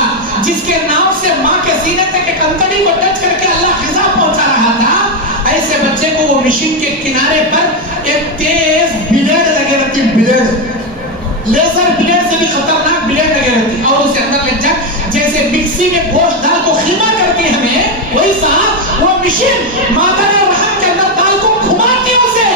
تو وہ مشین کے کنارے پر ایک تیز بلیڈ لگے رہتی، بلیڈ، لیزر بلیڈ سے بھی خطرناک بلیڈ لگے رہتی، اور اسے اندر لگ جائے جیسے مکسی میں گوشت ڈال کو خیمہ کرتی ہمیں، وہی سا وہ مشین مادر رحم کے اندر دال کو گھماتی اسے،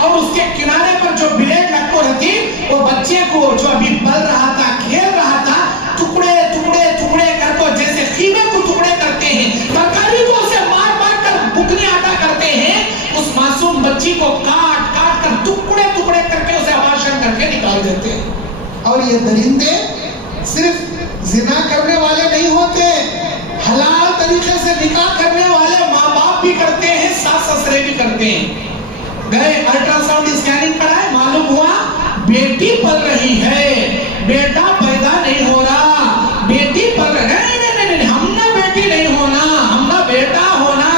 اور اس کے کنارے پر جو بلیڈ لگو رہتی وہ بچے کو جو ابھی پل رہا تھا، کھیل رہا تھا، ٹکڑے ٹکڑے ٹکڑے کر کو جیسے خیمے کو ٹکڑے کرتے ہیں، ترکاری کو اسے مار مار کر بکنی آٹا کرتے ہیں، اس معصوم بچی کو کاٹ کاٹ کر ٹکڑے ٹکڑے کر کے اسے آباشن کر کے نکال دیتے ہیں۔ اور یہ درندے صرف زنا کرنے والے نہیں ہوتے، حلال طریقے سے نکاح کرنے والے ماں باپ بھی کرتے ہیں، ساس سسرے بھی کرتے ہیں۔ گئے الٹرا ساؤنڈ اسکیننگ کرائے، معلوم ہوا بیٹی پل رہی ہے، بیٹا پیدا نہیں ہو رہا، بیٹی پل رہی ہے، نہیں ہم نہ بیٹی نہیں ہونا، ہم نہ بیٹا ہونا،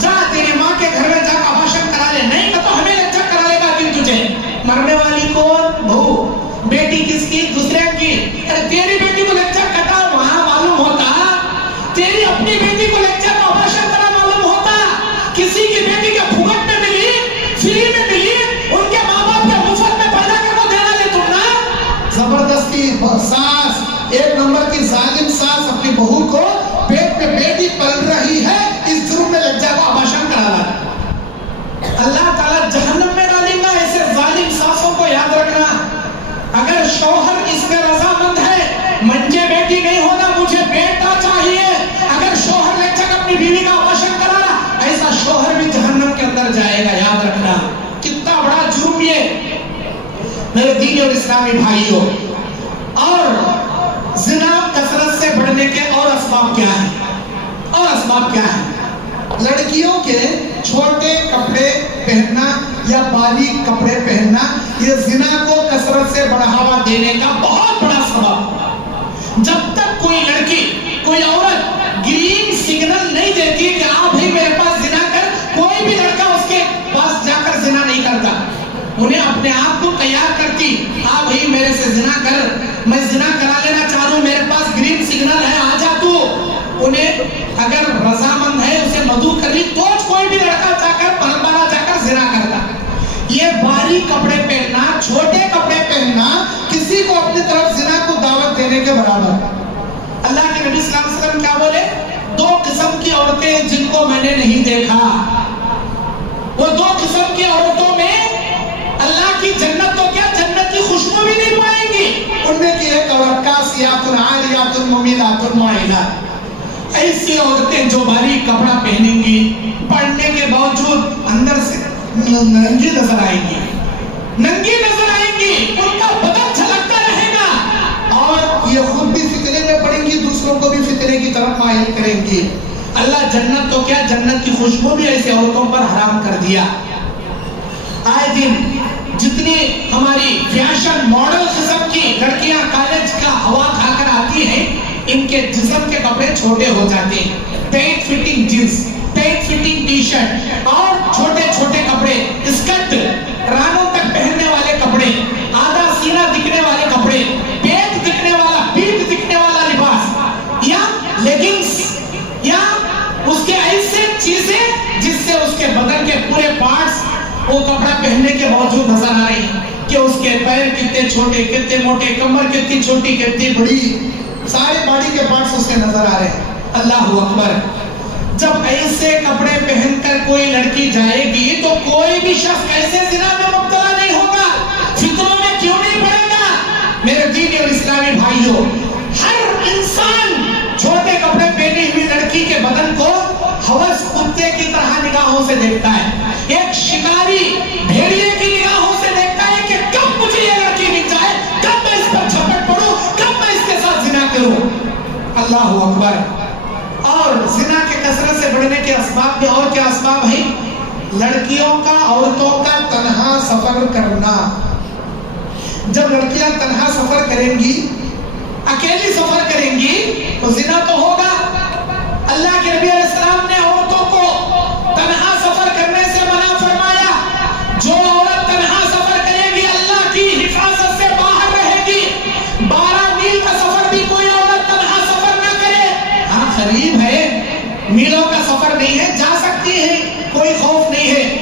جا تیری ماں کے گھر میں جا کے آباشن کرا لے، نہیں تو ہمیں لچک کرا لے گا دن تجھے۔ مرنے والی کون؟ بہو۔ بیٹی کس کی؟ دوسرے کی۔ ارے تیری بیٹی کو لچک کٹا وہاں معلوم ہوتا، تیری اپنی بیٹی کو لچک آباشن کرا معلوم ہوتا، کسی کی بیٹی کے پھوگٹ میں ملی، فری میں ملی، ان کے ماں باپ کے مفت میں پیدا کر کو دینا لے تم نا۔ زبردستی ساس، ایک نمبر کی ظالم ساس اپنی بہو کو پیٹ میں بیٹی پل رہی ہے اس جرم میں لگ جائے کو آباشن کرا رہا۔ اللہ تعالیٰ جہنم میں ڈالیں گا ایسے ظالم ساسوں کو، یاد رکھنا۔ اگر شوہر اس میں رضامند ہے، منجے بیٹی نہیں ہونا، مجھے بیٹا چاہیے، اگر شوہر لے جا اپنی بیوی کا آباشن کرا رہا، ایسا شوہر بھی جہنم کے اندر جائے گا، یاد رکھنا۔ کتنا بڑا جرم یہ میرے دینی اور اسلامی بھائیوں۔ اور زنا کثرت سے بڑھنے کے اور اسباب کیا ہیں؟ اور اسباب کیا ہیں؟ لڑکیوں کے چھوٹے کپڑے پہننا یا باریک کپڑے پہننا، یہ زنا کو کثرت سے بڑھاوا دینے کا بہت بڑا سبب۔ جب تک کوئی لڑکی، کوئی عورت گرین سگنل نہیں دیتی کہ آپ بھائی میرے پاس زنا کر، کوئی بھی لڑکا اس کے پاس جا کر زنا نہیں کرتا، انہیں اپنے آپ کو تیار کرتی، آپ بھائی میرے سے زنا کر، میں زنا کرا لینا چاہ رہا ہوں، میرے پاس گرین سگنل ہے، آ جا تو۔ انہیں اگر رضامند ہے اسے مدعو کر لی تو کوئی بھی لڑکا جا کر پرمبرا جا کر زنا کرتا۔ یہ باریک کپڑے پہننا، چھوٹے کپڑے پہننا کسی کو اپنی طرف زنا کو دعوت دینے کے برابر۔ اللہ کے نبی صلی اللہ علیہ وسلم کیا بولے؟ دو قسم کی عورتیں جن کو میں نے نہیں دیکھا، وہ دو قسم کی عورتوں میں اللہ کی جنت تو کیا جنت کی خوشبو بھی نہیں پائیں گی۔ ان میں کی ایک عورت کاسیات عاریات ممیلات مائلات، ایسی عورتیں جو باریک کپڑا پہنیں گی، پڑھنے کے باوجود اندر سے ننگی نظر آئیں گی، ننگی نظر آئیں گی، ان کا بدن جھلکتا رہے گا، اور یہ خود بھی فتنے میں پڑیں گی، دوسروں کو بھی فتنے کی طرف مائل کریں گی۔ اللہ جنت تو کیا جنت کی خوشبو بھی ایسی عورتوں پر حرام کر دیا۔ آئے دن جتنی ہماری فیشن ماڈل قسم کی لڑکیاں کالج کا ہوا کھا کر آتی ہیں، ان کے جسم کے کپڑے چھوٹے ہو جاتے ہیں، tight fitting jeans, tight fitting T shirt, اور چھوٹے چھوٹے کپڑے، اسکرٹ، رانوں تک پہننے والے کپڑے، آدھا سینہ دکھنے والے کپڑے، پیٹ دکھنے والا، پیٹ دکھنے والا لباس، یا لیگنگز، یا اس کے ایسے چیزیں جس سے اس کے بدن کے پورے پارٹس وہ کپڑا پہننے کے باوجود نظر آ رہی ہیں کہ اس کے پیر کتنے چھوٹے، کتنے موٹے، کمر کتنی چھوٹی، کتنی بڑی، سارے باڈی کے پارٹس اس کے نظر آ رہے ہیں۔ اللہ اکبر۔ جب ایسے کپڑے پہن کر کوئی لڑکی جائے گی تو کوئی بھی شخص ایسے زنا میں مبتلا نہیں ہوگا، فتنوں میں کیوں نہیں پڑے گا؟ میرے دینی اور اسلامی بھائیوں، ہر انسان چھوٹے کپڑے پہنی ہوئی لڑکی کے بدن کو ہوس کتے کی طرح نگاہوں سے دیکھتا ہے، ایک شکاری بھیڑیے کی نگاہوں سے دیکھتا ہے کہ کب مجھے یہ لڑکی مل جائے، کب میں اس پر جھپٹ پڑوں، کب میں اس کے ساتھ زنا کروں۔ اللہ اکبر۔ اور زنا کے کثرت سے بڑھنے کے اسباب میں اور کیا اسباب ہیں؟ لڑکیوں کا، عورتوں کا تنہا سفر کرنا۔ جب لڑکیاں تنہا سفر کریں گی، اکیلی سفر کریں گی تو زنا تو ہوگا۔ اللہ کے نبی علیہ السلام نے عورتوں کو تنہا سفر کرنے سے منع فرمایا۔ جو عورت تنہا سفر کرے گی اللہ کی حفاظت سے باہر رہے گی۔ 12 میل کا سفر بھی کوئی عورت تنہا سفر نہ کرے۔ ہاں قریب ہے، میلوں کا سفر نہیں ہے، جا سکتی ہے، کوئی خوف نہیں ہے،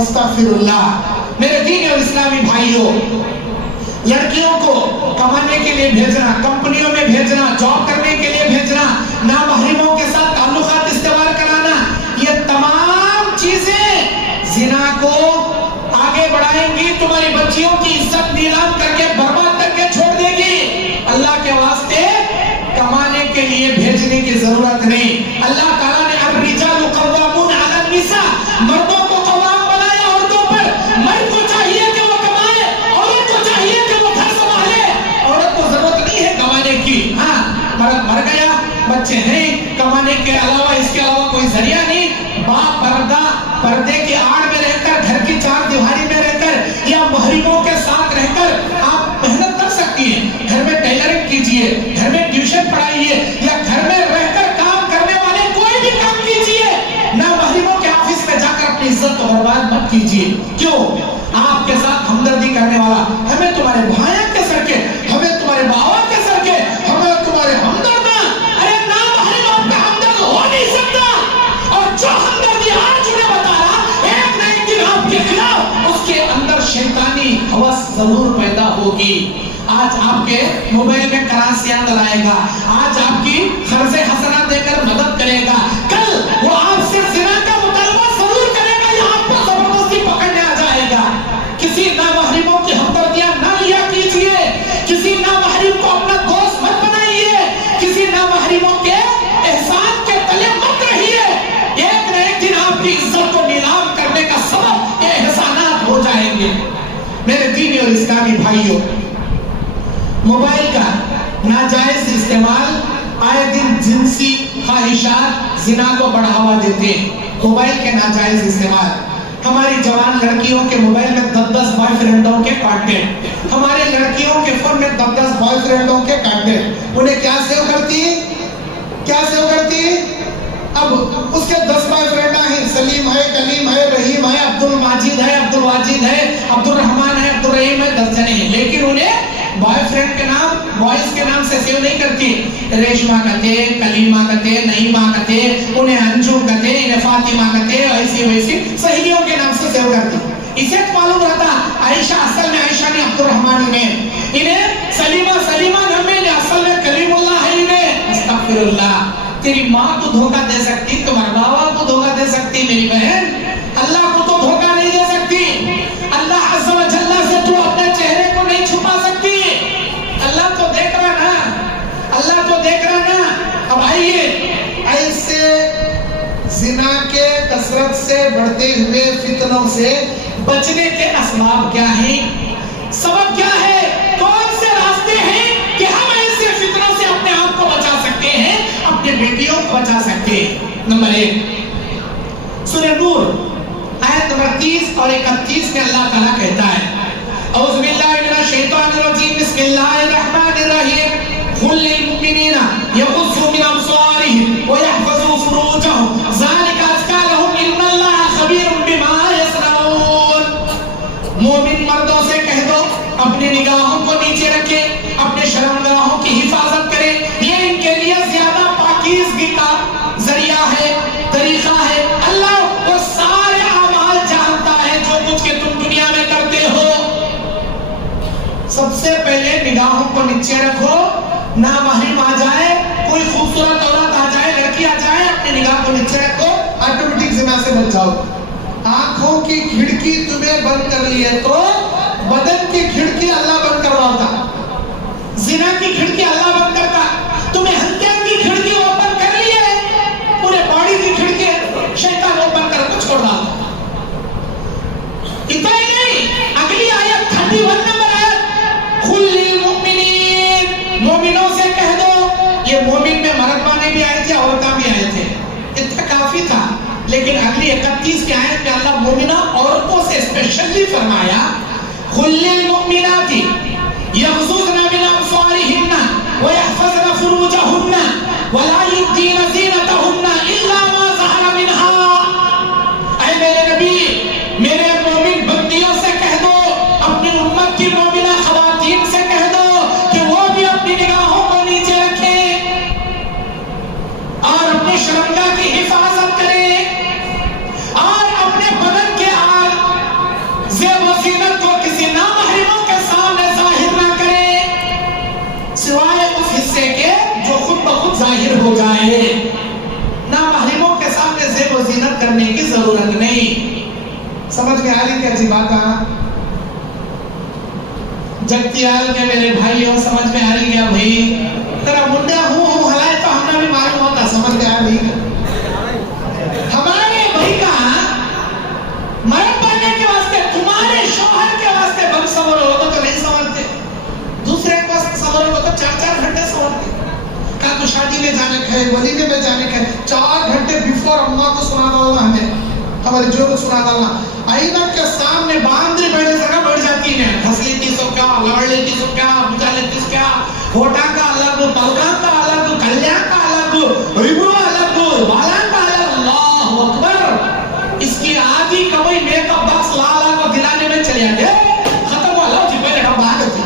استغفراللہ۔ میرے دین اور اسلامی بھائیوں، لڑکیوں کو کمانے کے لیے بھیجنا، کمپنیوں میں بھیجنا، جاب کرنے کے لیے بھیجنا، نامحرموں کے ساتھ تعلقات استوار کرانا، یہ تمام چیزیں زنا کو آگے بڑھائیں گی، تمہاری بچیوں کی عزت نیلام کر کے برباد کر کے چھوڑ دے گی۔ اللہ کے واسطے کمانے کے لیے بھیجنے کی ضرورت نہیں۔ اللہ تعالیٰ نے الرجال قوامون علی النساء، مردوں کو قوام بنایا عورتوں پر۔ مرد کو چاہیے کہ وہ کمائے، عورت کو چاہیے کہ وہ گھر سنبھالے۔ عورت کو ضرورت نہیں ہے کمانے کی، ہاں مرد مر گیا، بچے ہیں، کمانے کے علاوہ اس کے علاوہ کوئی ذریعہ نہیں، باپ پردے کی آڑ میں رہ کر، گھر کی چار دیواری میں رہ کر یا محرموں کے ساتھ رہ کر آپ محنت کر سکتی ہیں۔ گھر میں ٹیلرنگ کیجئے، گھر میں ٹیوشن پڑھائیے، یا گھر میں رہ کر کام کرنے والے کوئی بھی کام کیجئے، نہ محرموں کے آفس میں جا کر اپنی عزت کو برباد مت کیجئے۔ کیوں؟ آپ کے ساتھ ہمدردی کرنے والا، ہمیں تمہارے بھائیوں کے سر کے، ہمیں تمہارے باوا کے سر کے، ہمیں تمہارے ہمدرد، ارے نامحرم آپ کا ہمدرد ہو نہیں سکتا۔ اور جو ہمدردی آج انہیں بتا رہا، ایک نہ ایک دن آپ کے خلاف اس کے اندر شیطانی ہوس ضرور پیدا ہوگی۔ آج آپ کے موبائل میں کرانسی اندر آئے گا، آج آپ کی قرض حسنہ دے کر مدد کرے گا، کل وہ آپ سے زنا کا مطالبہ ضرور کرے گا یا آپ کو زبردستی پکڑنے آ جائے گا۔ کسی نامحرموں کی ہمدردیاں نہ لیا کیجئے، کسی نامحرم کو اپنا دوست مت بنائیے، کسی نامحرموں کے احسان کے تلے مت رہیے۔ ایک نہ ایک دن آپ کی عزت کو نیلام کرنے کا سبب یہ احسانات ہو جائیں گے۔ میرے دینی اور اسلامی بھائیوں، موبائل کا ناجائز استعمال آئے دن جنسی خواہشات زنا کو بڑھاوا دیتے ہیں۔ موبائل کے ناجائز استعمال، ہماری جوان لڑکیوں کے موبائل میں 10 بوائے فرینڈوں کے کانٹیکٹ، ہمارے لڑکیوں کے فون میں 10 بوائے فرینڈوں کے کانٹیکٹ، انہیں کیا سیو کرتی ہے؟ اب اس کے 10 بوائے فرینڈ ہیں، سلیم ہے، کلیم ہے، رحیم ہے، عبد الماجد ہے، عبد الواجد ہے، عبد الرحمن ہے، عبد الرحیم ہے، درجنے ہیں، لیکن انہیں بوائے فرینڈ کے نام، بوائز کے نام سے سیو نہیں کرتی۔ ریشمہ کہتے، کلیمہ کہتے، نعیمہ کہتے، انہیں انجم کہتے، انہیں فاطمہ کہتے، ایسی ویسی سہیلیوں کے نام سے سیو کرتی۔ اسے معلوم رہتا عائشہ اصل میں عائشہ نے عبد الرحمن میں، انہیں سلیمہ نام میں، اصل میں کلیم اللہ ہے انہیں۔ استغفراللہ، تیری ماں تو دھوکہ دے سکتی، تمہارے بابا کو دھوکہ دے سکتی، میری بہن اللہ کو تو دھوکہ نہیں دے سکتی۔ اللہ عز و جل سے تو اپنے چہرے کو نہیں چھپا سکتی، اللہ تو دیکھ رہا نا۔ اب آئیے، ایسے زنا کے کثرت سے بڑھتے ہوئے فتنوں سے بچنے کے اسباب کیا ہیں، سبب کیا ہے، کون سے راستے ہیں کہ ہم ایسے فتنوں سے اپنے آپ کو بچا سکتے ہیں، اپنے بیٹیوں کو بچا سکتے ہیں۔ نمبر 1، سورہ نور آیت نمبر 30 اور 31 میں اللہ تعالیٰ کہتا ہے، اعوذ باللہ من الشیطان الرجیم، بسم اللہ الرحمن الرحیم، قل للمؤمنین یغضوا من ابصارهم ویحفظوا فروجهم ذلک ازکی لهم ان اللہ خبیر بما یصنعون۔ مومن مردوں سے کہہ دو اپنی نگاہوں کو نیچے رکھیں، اپنے شرمگاہوں کی حفاظت کریں، یہ ان کے لیے زیادہ پاکیزگی کا ذریعہ ہے، طریقہ ہے۔ اللہ وہ سارے اعمال جانتا ہے جو کچھ کہ تم دنیا میں کرتے ہو۔ سب سے پہلے نگاہوں کو نیچے رکھو، نامحرم آ جائے، کوئی خوبصورت عورت آ جائے، لڑکی آ جائے، اپنی نگاہ کو نیچے رکھو، آٹومیٹک زنا سے بچ جاؤ۔ آنکھوں کی کھڑکی تمہیں بند کر لی ہے تو بدن کی کھڑکی اللہ بند کرواتا، زنا کی کھڑکی اللہ بند کرتا، تمہیں ہتھیا کی کھڑکی اوپن کر لی ہے، پورے باڈی کی کھڑکی شیطان اوپن کر کے چھوڑ ڈالتا۔ اتنا ہی نہیں، اگلی آیت 31 نمبر آیت، قل للمؤمنین، مومنوں سے کہہ دو۔ یہ مومن میں مرد بانے بھی آئے تھے، عورتیں بھی آئے تھے، اتنا کافی تھا، لیکن اگلی 31 کی آیت میں اللہ مومنہ عورتوں سے اسپیشلی فرمایا، قل للمؤمنات یغضضن من ابصارهن ويحفظن فروجهن ولا يبدين زينتهن الا ما ظهر منها۔ اے میرے نبی، میرے مومن بندیوں سے کہہ دو، اپنی امت کی مومنہ خواتین سے کہہ دو کہ وہ بھی اپنی نگاہوں کو نیچے رکھیں اور اپنی شرمگاہ کی حفاظت کریں اور اپنے بدن کے ہو جائے. نامحرموں کے سامنے زیب و زینت کرنے کی ضرورت نہیں. سمجھ میں آ رہی کیا بات ہے؟ جگتیال کے میرے بھائیوں سمجھ میں آ رہی کیا بھائی؟ تیرا منڈا ہوں ہلائے تو ہمیں بھی معلوم ہوتا. سمجھ میں آ رہی ہمارے بھائی کا مرد پانے کے واسطے تمہارے شوہر کے واسطے بن سور ہو تو نہیں سورتے, دوسرے کے واسطے سور ہو تو 4 گھنٹے سورتے. کل تو شادی میں جانے کا ہے, ولیمے میں جانے کا ہے, 4 گھنٹے بیفور اماں کو سنا ڈالنا, ہمارے جو کو سنا ڈالنا. آئینہ کے سامنے باندری بیٹھے جگہ بیٹھ جاتی ہیں, ہنس لیتی سو کیا, لڑ لیتی سو کیا, بجا لیتی سو کیا, ہوٹا کا الگ, پلکا کا الگ, کلیاں کا الگ, ریبرو الگ, بالا کا الگ. اللہ اکبر. اس کی آدھی کمائی میک اپ باکس لالا کو دلانے میں چلے آتے, ختم ہوا. لو جی پہلے ہم باہر تھے.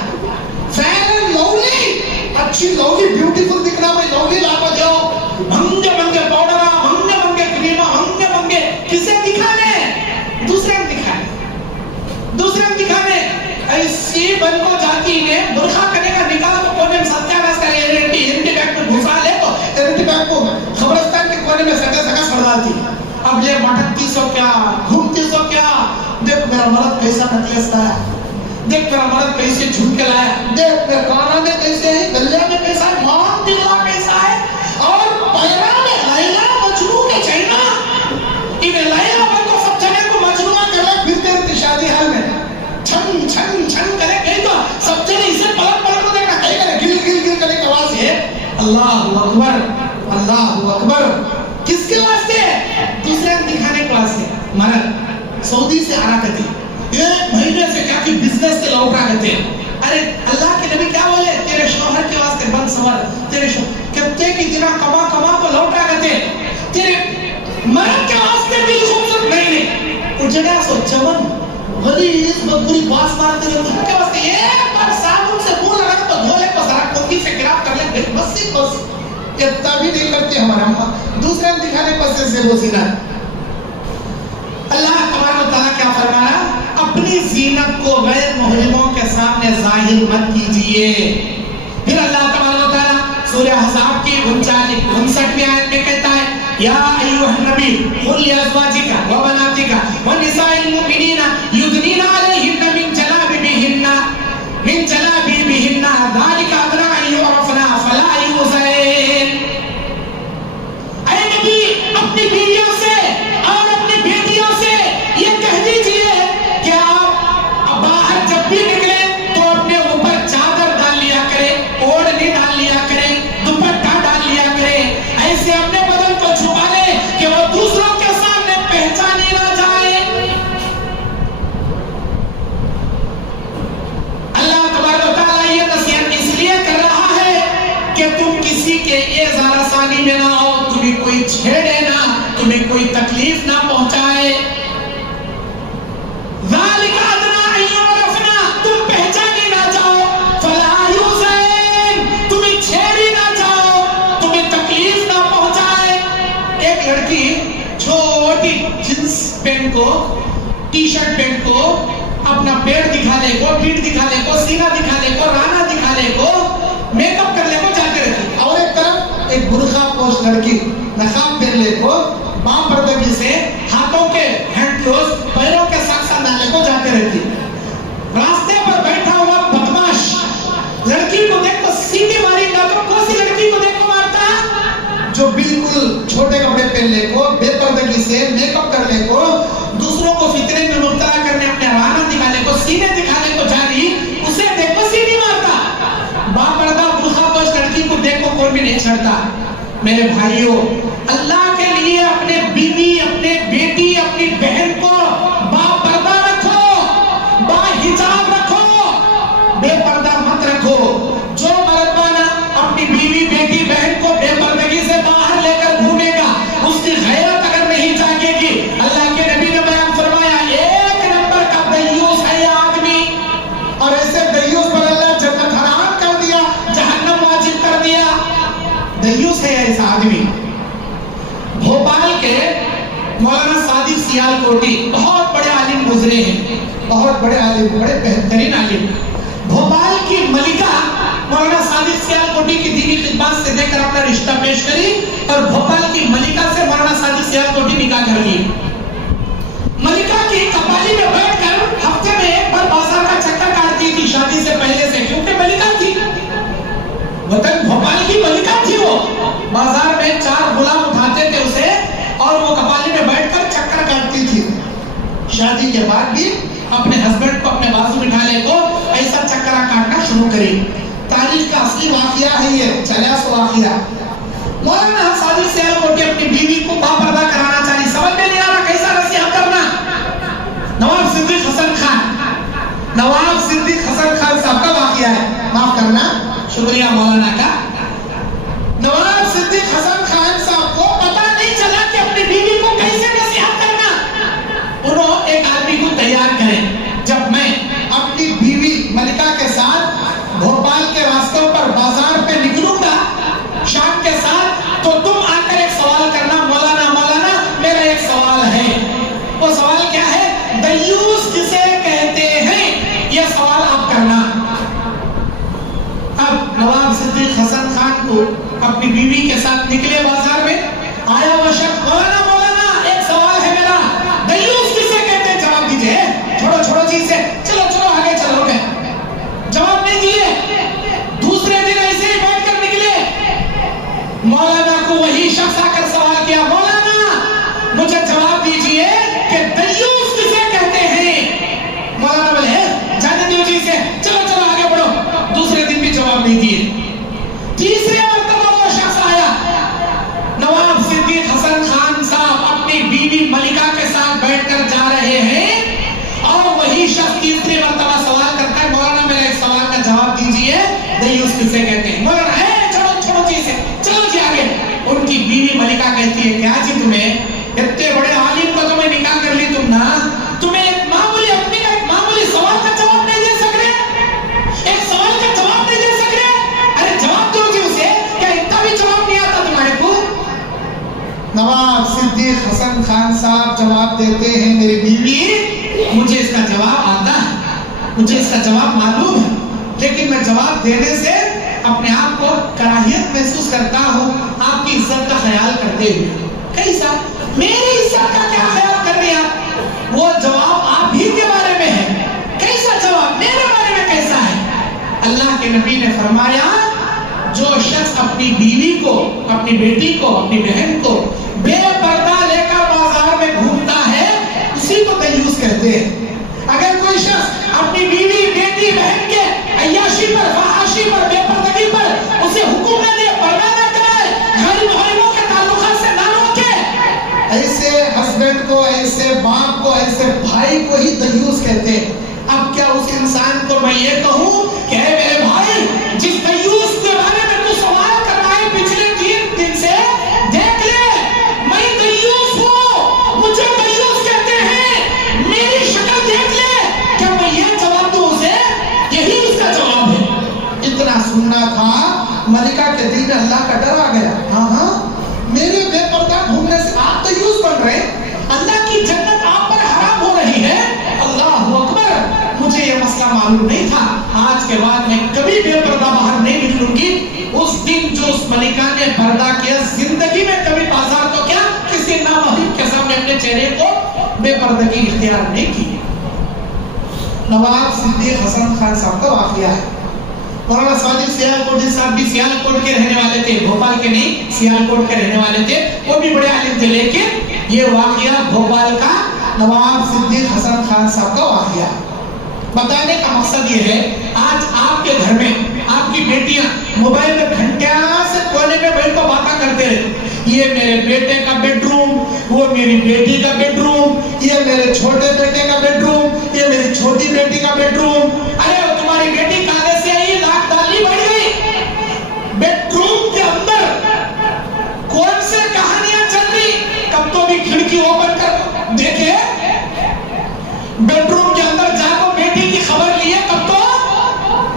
فین اینڈ لولی, اچھی لولی بیوٹیفل دکھنا میں لولی لا کو دیو. بھنگے بھنگے پاؤڈرا, بھنگے بھنگے کریما, بھنگے بھنگے کسے دکھانے, دوسرے ہم دکھانے, دوسرے ہم دکھانے. ایسی بن کو جاتی نے برخا کرنے کا نکالا تو کونے میں ستیہ ناس کرے, ایرنٹی بیگ میں گھسا لے تو ایرنٹی بیگ کو خبرستان کے کونے میں سٹے سکا سڑ ڈالتی. اب یہ بھٹکتی سو کیا, گھومتی سو کیا, دیکھ میرا مرد کیسا نکلس لایا, دیکھ میرا مرد کیسے جھمکے لایا, دیکھ میرے کانا میں کیسے ہے, گلے میں کیسا ہے, مان دلہ کیسا ہے, اور پیرا میں لیلا مجنو کے چہنا. انہیں لیلا بن کو سب جنے کو مجنوع کر لے پھرتے رہتی شادی حال میں, چھن چھن چھن کرے گئی تو سب جنے اسے پلک پلک کو دیکھنا کہیں کرے گل گل گل کرنے کے آواز ہے. اللہ اکبر, اللہ اکبر. کس کے واسطے؟ دوسرے دکھانے کے واسطے. مرد سعودی سے آ رہا کرتے, 1 مہینے سے کیا کہ بزنس سے لوٹا کرتے. ارے اللہ کے نبی کیا بولے, تیرے شوہر کے واسطے بند سور, تیرے شوہر کتے کی دنہ کما کما کو لوٹا کرتے, تیرے مرد کے واسطے بھی خوبصورت نہیں. اجڑا سو چمن غلیظ مدبوری باس مارتے ہیں, ان کے واسطے ایک بار صابن سے منہ لگا تو دھولے کو ذرا کنگھی سے گراب کر لیں, بس بس. اتنا بھی نہیں کرتے ہمارے اماں. دوسرے ہم دکھانے پر سے زیب و زینت. اللہ تبارک و تعالیٰ کیا فرما رہا, اپنی زینت کو غیر محرموں کے سامنے ظاہر مت کیجئے. پھر اللہ تبارک و تعالیٰ سورہ احزاب کی 59ویں آیت میں کہتا ہے, یا ایوہ النبی قل لازواجک و بناتک و نساء المؤمنین یدنین علیہن من جلابیبہن ذالک ادنی ان یعرفن فلا یؤذین. اے نبی اپنی بیویوں سے اور اپنی بیٹیوں سے یہ کہہ دیجئے کہ آپ باہر جب بھی نکلیں تو اپنے اوپر چادر ڈال لیا کریں, اوڑھنی ڈال لیا کریں, دوپٹہ ڈال لیا کریں, ایسے اپنے بدن کو چھپا لیں کہ وہ دوسروں کے سامنے پہچانی نہ جائے. اللہ تبارک و تعالیٰ یہ نصیحت اس لیے کر رہا ہے کہ تم کسی کے اعزار ثانی میں نہ ہو, تمہیں کوئی چھیڑے نہ, تمہیں کوئی تکلیف نہ پہنچائے. ذالک ادنی ان یعرفن, تم پہچانی نہ جاؤ, فلا یؤذین, تمہیں چھیڑی نہ جاؤ, تمہیں تکلیف نہ پہنچائے. ایک لڑکی چھوٹی جنس پینٹ کو, ٹی شرٹ پینٹ کو, اپنا پیٹ دکھانے کو, پیٹ دکھانے کو, سینہ دکھانے کو, رانا دکھانے کو, میک اپ کرنے کو جاتے رہتی. اور ایک طرف ایک برقع پوش لڑکی نقاب پہننے کو, باں پردگی سے ہاتھوں کے ہینڈ کلوز, پیروں کے ساتھ ساتھ ڈالنے کو جاتے رہتی. راستے پر بیٹھا ہوا بدماش لڑکی کو دیکھ کو سیٹی ماری گا تو کون سی لڑکی کو دیکھ کو مارتا, جو بالکل چھوٹے کپڑے پہننے کو, بے پردگی سے میک اپ کرنے کو, دوسروں کو فتنے میں مبتلا کرنے, اپنے رانا دکھانے کو, سینے دکھانے کو جا رہی, اسے دیکھ کو سیٹی مارتا. باپردہ برقع پوش لڑکی کو دیکھ کو کوئی بھی نہیں چھڑتا. میرے بھائیوں, اللہ کے لیے اپنے بیوی, اپنے بیٹی, اپنی بہن کو باپردہ رکھو, باحجاب رکھو, بے پردہ مت رکھو. جو مرد اپنی بیوی, بیٹی, بہن کو بے پردگی سے باہر لے کر گھومے گا, اس کی غیرت اگر نہیں جاگے گی, اللہ کے نبی نے بیان فرمایا 1 نمبر کا دیوس ہے یہ آدمی. اور ایسے دیوس پر اللہ جنت حرام کر دیا, جہنم واجب کر دیا. دیوس ہے ایسا آدمی. بھوپال کے مولانا سعدی سیال کوٹی بہت بڑے عالم گزرے ہیں, بہت بڑے عالم, بڑے بہترین عالم. بھوپال کی ملکہ مولانا صادق سیالکوٹی کی دینی خدمات سے دے کر اپنا رشتہ پیش کری اور بھوپال کی ملکہ سے مولانا صادق سیالکوٹی نکاح کر لی. ملکہ کی قبالی میں بیٹھ کر ہفتے میں ایک بار بازار کا چکر کاٹتی تھی شادی سے پہلے سے, کیونکہ ملکہ تھی, وطن بھوپال کی ملکہ تھی. وہ بازار میں 4 غلام اٹھاتے تھے اسے اور وہ قبالی میں بیٹھ کر چکر کاٹتی تھی. شادی کے بعد بھی اپنے ہسبینڈ کو اپنے بازو بٹھانے کو ایسا چکرہ کاٹنا شروع کری. تاریخ کا اصلی واقعہ ہے یہ, چلا سو واقعہ. مولانا صادق سیالکوٹی اپنی بیوی کو باپردہ کرانا چاہی, سمجھ میں نہیں آ رہا کیسا نصیحت کرنا. نواب صدیق حسن خان صاحب کا واقعہ ہے, معاف کرنا, شکریہ مولانا کا. نواب صدیق حسن خان صاحب کو پتہ نہیں چلا کہ اپنی بیوی کو کیسے نصیحت کرنا. انہوں ایک آدمی کو تیار کرے, جب میں اپنی بیوی ملکہ کے ساتھ بھوپال کے راستوں پر بازار پہ نکلوں گا شام کے ساتھ, تو تم آ کر ایک سوال کرنا, مولانا میرا ایک سوال ہے. وہ سوال کیا ہے؟ دیوس کسے کہتے ہیں, یہ سوال آپ کرنا. اب نواب صدیق حسن خان کو اپنی بیوی کے ساتھ نکلے بازار میں, آیا وہ شخص, مولانا ایک سوال ہے میرا, دیوس کسے کہتے ہیں, جواب دیجئے. چھوڑو چیز سے, چلو آگے چلو. جواب نہیں دیے. دوسرے دن ایسے ہی بیٹھ کر نکلے, مولانا کو وہی شخص آ کر سوال کیا, مولانا مجھے جواب دیجئے کہ دیوس کسے کہتے ہیں. مولانا بولے جانے دیو جی سے, چلو آگے بڑھو. دوسرے دن بھی جواب نہیں دیے. تیسرے مرتبہ وہ شخص آیا. نواب صدیق حسن خان صاحب اپنی بیوی ملکہ کے ساتھ بیٹھ کر جا رہے ہیں اور وہی شخص تیسری مرتبہ سوال کرتا ہے, مولانا میرا ایک سوال کا جواب دیجئے, دیوس کسے کہتے ہیں. مولانا چھوڑو چیز سے, چلو جی آگے. ان کی بیوی ملکہ کہتی ہے, کیا جی تمہیں اتنے بڑے عالم کو تمہیں نکاح کر لی تم نا, تمہیں ایک معمولی اپنی کا ایک معمولی سوال کا جواب نہیں دے سک رہے, ایک سوال کا جواب نہیں دے سک رہے. ارے جواب دو جی اسے, کیا اتنا بھی جواب نہیں آتا تمہارے کو. نواب صدیق حسن خان صاحب جواب دیتے ہیں, میری بیوی مجھے اس کا جواب آتا ہے, مجھے اس کا جواب معلوم ہے, لیکن میں جواب دینے سے اپنے آپ کو کراہیت محسوس کرتا ہوں آپ کی عزت کا خیال کرتے ہوئے. کیسا؟ میری عزت کا کیا خیال کر رہے ہیں آپ؟ وہ جواب آپ ہی کے بارے میں ہے. کیسا جواب؟ میرے بارے میں کیسا ہے؟ اللہ کے نبی نے فرمایا, جو شخص اپنی بیوی کو, اپنی بیٹی کو, اپنی بہن کو بے پردہ لے کر بازار میں گھومتا ہے اسی کو دیوس کہتے ہیں. اگر کوئی شخص اپنی بیوی, بیٹی, بہن کے عیاشی پر, فحاشی پر, بے پردگی پر اسے حکم نہ دے, پردہ نہ کرائے, گھر محرموں کے تعلقات سے نہ روکے, ایسے ہسبینڈ کو, ایسے باپ کو, ایسے بھائی کو ہی دیوس کہتے ہیں. اب کیا اس انسان کو میں یہ کہوں کہ اے میرے بھائی, جس دیوس کے بارے میں تو سوال کرائے پچھلے 3 دن سے, دیکھ لے میں دیوس ہوں, مجھے دیوس کہتے ہیں, میری شکل دیکھ لے, کیا میں یہ جواب دوں اسے؟ یہی اس کا جواب ہے. اتنا سننا تھا, ملکہ کے دل میں اللہ کا ڈر آ گیا. ہاں میرے بے پردہ گھومنے سے آپ دیوس بن رہے, اللہ کی جنت آپ پر حرام ہو رہی ہے. اللہ اکبر, مجھے یہ مسئلہ معلوم نہیں تھا, آج کے بعد میں کبھی بے پردہ باہر نہیں نکلوں گی. اس دن جو اس ملکہ نے پردہ کیا, زندگی میں کبھی بازار تو کیا کسی نامحرم کے سامنے اپنے چہرے کو بے پردگی اختیار نہیں کی. نواب صدیق حسن خان صاحب کا واقعہ ہے. مولانا صادق سیالکوٹی صاحب بھی سیالکوٹ کے رہنے والے تھے, بھوپال کے نہیں, سیالکوٹ کے رہنے والے تھے. وہ بھی بڑے عالم تھے, لیکن یہ واقعہ بھوپال کا نواب صدیق حسن خان صاحب کا واقعہ. بتانے کا مقصد یہ ہے, آج آپ کے گھر میں آپ کی بیٹیاں موبائل میں گھنٹیاں سے کونے میں بیٹھ کر باتیں کرتے رہے, یہ میرے بیٹے کا بیڈ روم, وہ میری بیٹی کا بیڈ روم, یہ میرے چھوٹے بیٹے کا بیڈ روم, یہ میری چھوٹی بیٹی کا بیڈ روم. ارے تمہاری بیٹی کالے سے آئی, لاکھ ڈالی بڑھ گئی. بیڈ روم کے اندر کون سے کہانیاں چل رہی, کب تو بھی کھڑکی اوپن کر دیکھے, بیڈ روم کے اندر جا کو بیٹی کی خبر لیے, کب تو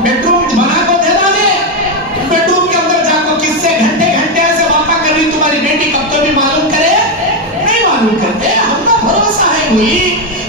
بیڈ روم بنا کو دے ڈالے, بیڈ روم کے اندر جا کو کس سے گھنٹے ایسے واقع کر رہی تمہاری بیٹی, کب تو بھی معلوم کرے, نہیں معلوم کرتے. ہم کا بھروسہ ہے بھائی,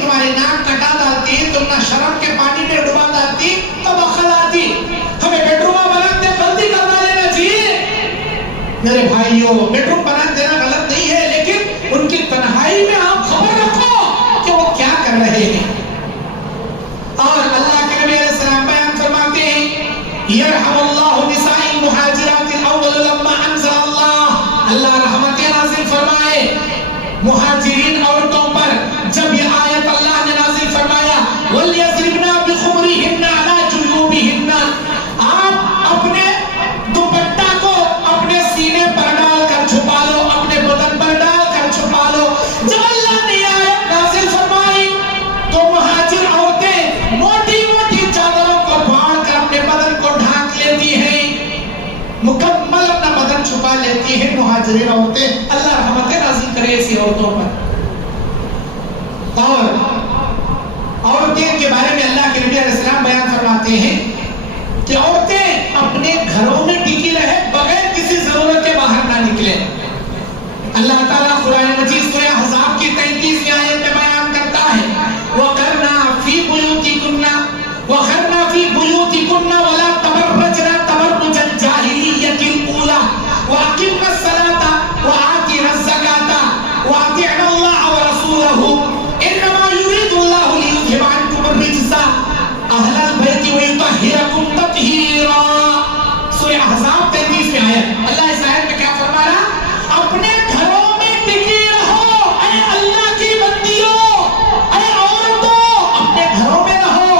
تمہاری ناک کٹا ہو، بیڈ روم بنا دینا غلط نہیں ہے، لیکن ان کی تنہائی میں آپ خبر رکھو کہ وہ کیا کر رہے ہیں۔ اور اللہ کے نبی علیہ السلام بیان فرماتے ہیں یرحم اللہ نساء المہاجرات الاول لما انزل اللہ رحمت نازل فرمائے مہاجرین عورتوں پر جب یہ آیت اللہ نے نازل فرمایا وَلْيَضْرِبْنَا بِخُمُرِهِنَّ عَلَى جُيُوبِهِنَّ، آپ اپنے دوپٹہ کو اپنے سینے پر ڈال کر چھپا لو، اپنے بدن پر ڈال کر چھپا لو۔ جب اللہ نے یہ آیت نازل فرمائی تو مہاجر عورتیں موٹی موٹی چادروں کو پھاڑ کر اپنے بدن کو ڈھانک لیتی ہیں، مکمل اپنا بدن چھپا لیتی ہیں مہاجرین عورتیں۔ اللہ رحمت نازل کرے ایسی عورتوں پر۔ اور عورتیں کے بارے میں اللہ کے نبی علیہ السلام بیان فرماتے ہیں کہ عورتیں اپنے گھروں میں ٹکی رہے، بغیر کسی ضرورت کے باہر نہ نکلے۔ اللہ تعالیٰ قرآن مجید سورہ احزاب کی 33ویں آیت میں بیان کرتا ہے وَقَرْنَا فِي بُيُوتِكُنَّ وَلَا تَبَرَّجْنَا تَبَرُّجَ الْجَاهِلِيَّةِ الْأُولَىٰ وَأَقِمْنَ الصَّلَاةَ وَآتِينَ الزَّكَاةَ وَأَطِعْنَ اللَّهَ وَرَسُولَهُ إِنَّمَا يُرِيدُ اللَّهُ لِيُذْهِبَ عَنكُمُ الرِّجْسَ أَهْلَ الْبَيْتِ وَيُطَهِّرَكُمْ تَطْهِيرًا۔ سورہ احزاب 33ویں آیت۔ اللہ اس آیت میں کیا فرما رہا؟ اپنے گھروں میں ٹکی رہو، اے اللہ کی بندیوں، اے عورتوں، اپنے گھروں میں رہو،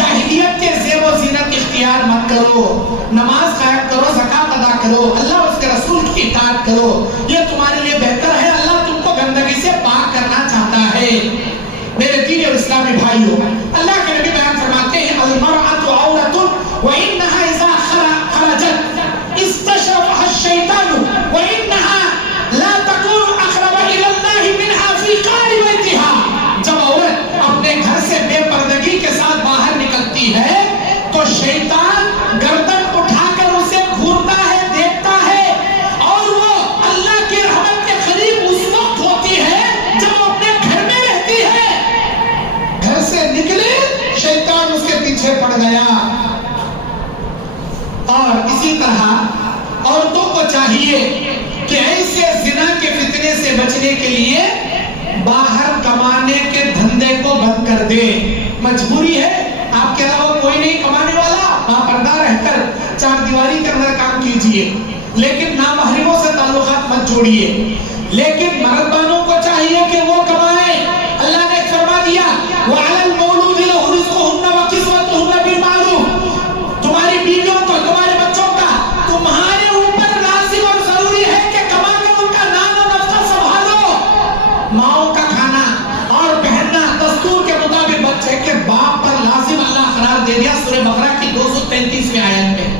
جاہلیت کے زیب و زینت اختیار مت کرو، نماز قائم کرو، زکات ادا کرو، اللہ اس کے رسول کی اطاعت کرو، یہ تمہارے لیے بہتر ہے، اللہ تم کو گندگی سے پاک کرنا چاہتا ہے۔ میرے دین اور اسلامی بھائیوں، اللہ کے نبی بیان فرماتے ہیں المرأة عورة وإنها إذا خرجت استشرفها الشيطان وإنها لا تكون أقرب إلى الله منها في قعر بيتها۔ جب عورت اپنے گھر سے بے پردگی کے ساتھ باہر نکلتی ہے تو شیطان گردن اٹھا کر اسے گھورتا ہے، دیکھتا ہے، اور وہ اللہ کی رحمت کے قریب اس وقت ہوتی ہے جب وہ اپنے گھر میں رہتی ہے۔ گھر سے نکلے شیطان اس کے پیچھے پڑ گیا۔ اور اسی طرح عورتوں کو چاہیے کہ ایسے زنا کے فتنے سے بچنے کے لیے باہر کمانے کے دھندے کو بند کر دے۔ مجبوری ہے، آپ کے علاوہ کوئی نہیں کمانے والا، آپ پردہ رہ کر چار دیواری کے اندر کام کیجئے، لیکن نامحرموں سے تعلقات مت جوڑیے۔ لیکن مردانوں کو چاہیے کہ وہ کمائیں۔ اللہ نے فرما دیا وَعَلَى الْمَوْلُودِ لَهُ رِزْقُهُنَّ وَكِسْوَتُهُنَّ بِالْمَعْرُوفِ، تمہاری بیویوں کو، تمہارے بچوں کا تمہارے اوپر لازم اور ضروری ہے کہ کما کر ان کا نام و نفقہ سنبھالو۔ ماؤں کا کھانا اور پہننا دستور کے مطابق بچے کے باپ پر لازم اللہ قرار دے دیا سورہ بقرہ کی 233ویں آیت میں۔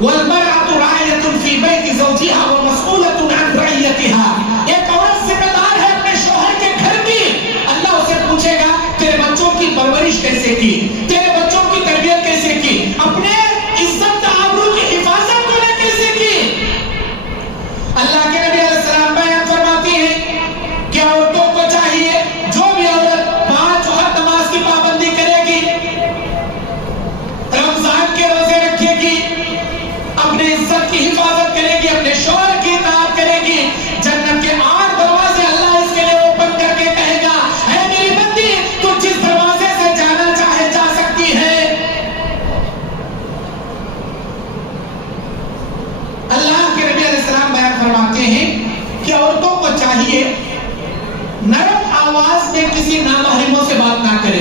وَالْمَرْأَةُ رَاعِيَةٌ فِي بَيْتِ زَوْجِهَا وَمَسْئُولَةٌ عَنْ رَعِيَّتِهَا، ایک عورت ذمہ دار ہے اپنے شوہر کے گھر کی۔ اللہ اسے پوچھے گا تیرے بچوں کی پرورش کیسے کی، تیرے بچوں کی تربیت کیسے کی، اپنے عزت آبرو کی حفاظت تو نے کیسے کی۔ اللہ کے نبی علیہ السلام بیان فرماتے ہیں کہ عورتوں کو چاہیے جو بھی عورت 5 وقت نماز کی پابندی کرے گی، رمضان کے روزے رکھے گی، اپنے عزت کی حفاظت کرے گی، اپنے شوہر کی اطاعت کرے گی، جنت کے 8 دروازے اللہ اس کے لیے اوپن کر کے کہے گا اے میری بندی تو جس دروازے سے جانا چاہے جا سکتی ہے۔ اللہ کے نبی علیہ السلام بیان فرماتے ہیں کہ عورتوں کو چاہیے نرم آواز میں کسی نامحرموں سے بات نہ کرے،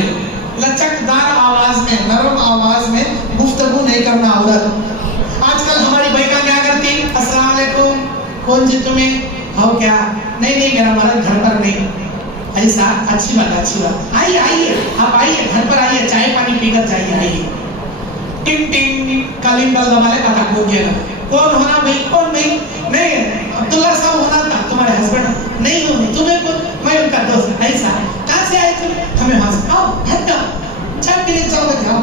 لچکدار آواز میں، نرم آواز میں گفتگو نہیں کرنا عورت۔ آج کل ہماری بہنیں کیا کرتی، السلام علیکم، کون جی تمہیں ہو کیا، نہیں میرا مرد گھر پر نہیں، ایسا اچھی بات، آئیے آپ آئیے، گھر پر آئیے، چائے پانی پی کر جائیے، آئیے۔ ٹنگ ٹنگ کالنگ بیل دبائے، پتا کون گیا، کون ہونا بھائی، کون نہیں، نہیں عبداللہ صاحب ہونا تھا تمہارے ہسبینڈ، نہیں ہونے تمہیں کون، میں ان کا دوست، ایسا کہاں سے آئے تم، ہمیں وہاں سے، آؤ گھر کا چائے پینے چلو گے، آؤ۔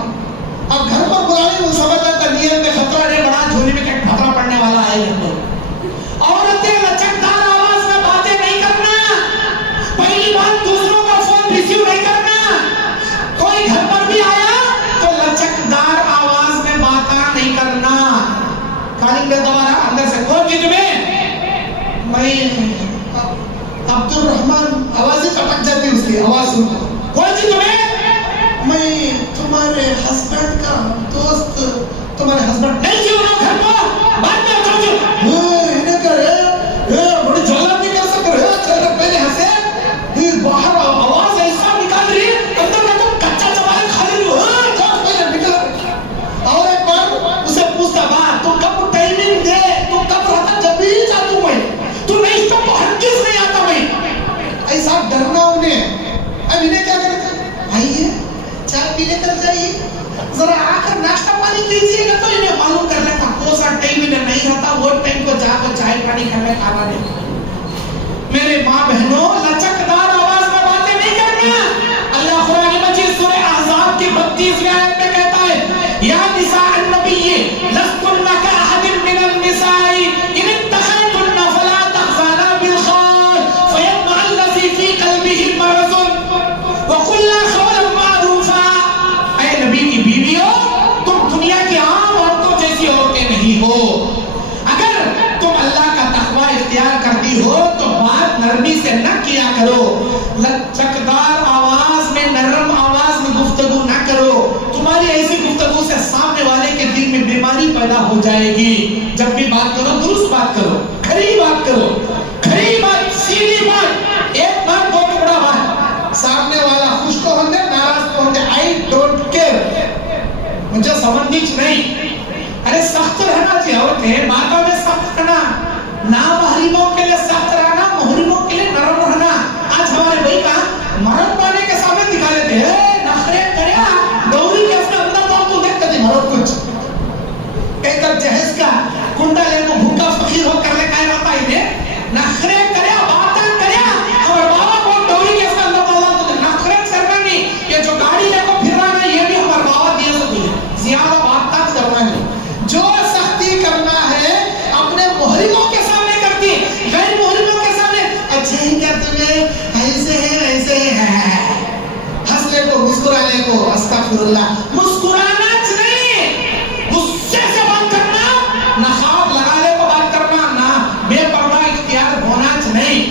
اب گھر پر بلانے وہ سمجھ جاتا نیت میں خطرہ نہیں بڑا، جھولی میں کیا خطرہ پڑنے والا ہے گھر پر۔ عورتیں لچکدار آواز میں باتیں نہیں کرنا، پہلی بات دوسروں کا فون ریسیو نہیں کرنا، کوئی گھر پر بھی آیا تو لچکدار آواز میں باتیں نہیں کرنا۔ کالنگ بیل دوبارہ اندر سے کون جی تمہیں، عبد الرحمن آوازیں کٹک جاتی اس کی آواز سن کون سی تمہیں میں تمہارے ہسبینڈ کا دوست تمہارے ہسبینڈ نہیں کیوں نہ گھر کو بات میں کرو انہیں کر بڑی جولا نہیں کر سک رہے چل رہے پہلے ہنسے باہر آواز ایسا نکال رہی ہے اندر میں تم کچا چوالے کھا رہی ہو جاؤ پہلے نکل اور ایک بار اسے پوچھتا بات تو کب ٹائمنگ دے تو کب رہتا جب بھی جاتوں میں تو نہیں تو ہرگز نہیں آتا میں ایسا ڈرنا انہیں اب انہیں کیا کرتا آئیے چائے پینے کر جائیے ذرا آ کر ناشتہ پانی کیجیے گا تو انہیں معلوم کر لیتا کون سا ٹائم انہیں نہیں رہتا وہ ٹائم کو جا کر چائے پانی کرنے کھانا نہیں میرے ماں بہنوں لچکدار آواز میں باتیں نہیں کرنا اللہ قرآن مجید سورہ احزاب کی 32ویں آیت میں کہتا ہے یا نساء النبی لستن کأحد من النساء ان اتخذتن فلا تخضعن بالقول فيطمع الذي في قلبه مرض وقلن قولا معروفا اے نبی کی بیویوں تم دنیا کی عام عورتوں جیسی عورتیں نہیں ہو اگر تم اللہ کا تقوی اختیار کرتی ہو تو بات نرمی سے نہ کیا کرو لچکدار آواز میں نرم آواز میں گفتگو نہ کرو تمہاری ایسی گفتگو سے سامنے والے کے دل میں بیماری پیدا ہو جائے گی جب بھی بات کرو درست بات کرو کھری بات کرو کھری بات سیدھی بات ایک بات دو ٹکڑا بات سامنے والا خوش تو ہوندے ناراض تو ہوندے آئی ڈونٹ کیئر مجھے سمجھ نہیں ارے سخت رہنا چاہیے عورتیں باتوں میں سخت رہنا نامحرموں کے لیے سخت رہنا محرموں کے لیے نرم رہنا آج ہمارے بھائی کا مرد پانے کے سامنے دکھا لیتے ہیں نخرے کریا دوری کے اپنے اندر تو دیکھتے تھے مرد کچھ ایک جہیز کا کنڈا لے کو بھوکا فقیر ہو کر لے کہہ رہا تھا انہیں نخرے کریا باتیں کریا ہمارے بابا کو دوری کے اندر تو نخرے کرنا نہیں یہ جو گاڑی لے کو پھر رہا ہے یہ بھی ہمارے بابا دیا سکتی ہے زیادہ بات تک کرنا نہیں جو سختی کرنا ہے اپنے محرموں کے سامنے کرتی غیر محرموں کے سامنے اچھا ہی کیا تمہیں ایسے ہے ہنس لے کو مسکرانے کو استغفر اللہ مسکرانا نہیں غصے سے بات کرنا نقاب لگا لے کو بات کرنا نہ بے پردہ اختیار ہونا نہیں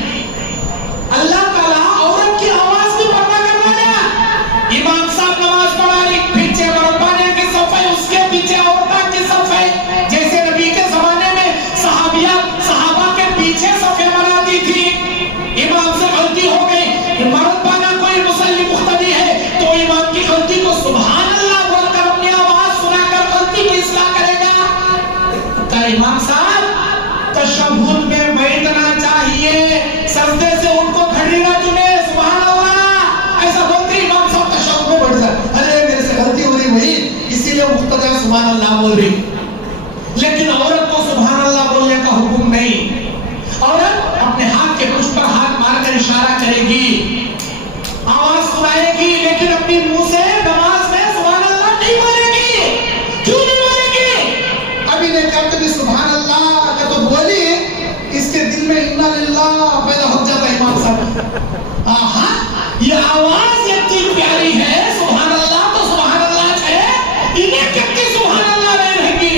اللہ تعالیٰ عورت کی آواز بھی پردہ کرنا دیا امام صاحب نماز پڑھا رہی پیچھے مربانے کی صف ہے اس کے پیچھے عورتوں کی صف ہے جیسے نبی کے زمانے میں صحابہ کے پیچھے صفیں بناتی تھی امام سے غلطی ہو گئی مربانہ کوئی مصلی مقتدی ہے تو امام کی غلطی کو سبحان اللہ بول کر اپنی آواز سنا کر غلطی کی اصلاح کرے گا کہ امام صاحب تشہد میں بیٹھنا چاہیے سجدے سے ان کو کھڑینا چنے سبحان اللہ ایسا بولتے امام صاحب تشہد میں بیٹھ جائے ارے میرے سے غلطی ہو رہی وہی اسی لیے مقتدی سبحان اللہ بول رہی لیکن عورت کو سبحان اللہ بولنے کا حکم نہیں عورت اپنے ہاتھ کے پشت پر ہاتھ مار کر اشارہ کرے گی آواز سنائے گی لیکن اپنی منہ سے نماز میں سبحان اللہ نہیں بولے گی کیوں نہیں بولے گی ابھی نے کہا کہ سبحان اللہ کہ تو بولی اس کے دل میں انا للہ پیدا ہو جاتا ہے امام صاحب ہاں یہ آواز اتنی پیاری ہے سبحان اللہ تو سبحان اللہ ہے انہیں کتنی سبحان اللہ نہیں رہے گی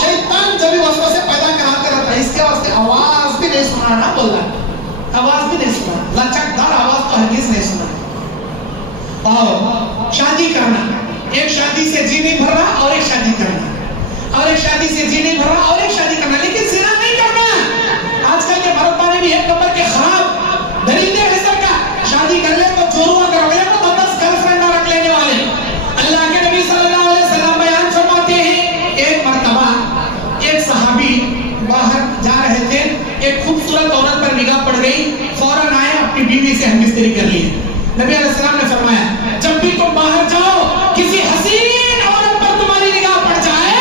شیطان جب بھی وسوسے پیدا کراتے رہتا ہے اس کے واسطے آواز بھی نہیں سنانا بول رہا آواز بھی نہیں سنا لچکدار آواز تو ہرگز نہیں سنا اور شادی کرنا ایک شادی سے جی نہیں بھر رہا اور ایک شادی کرنا اور ایک شادی سے جی نہیں بھر رہا اور ایک شادی کرنا لیکن زنا نہیں کرنا آج کل کے مرد پانے بھی ایک نمبر کے خراب درندے حسن کا شادی کر لے تو چوروا کر لے تو 10 گرل فرینڈ رکھ لینے والے اللہ کے نبی صلی اللہ علیہ وسلم بیان فرماتے ہیں ایک مرتبہ ایک صحابی باہر جا رہے تھے ایک خوبصورت عورت پر نگاہ پڑ گئی فوراً آئے اپنی بیوی سے ہمبستری کر لی نبی علیہ السلام نے فرمایا جب بھی تم باہر جاؤ کسی حسین عورت پر تمہاری نگاہ پڑ جائے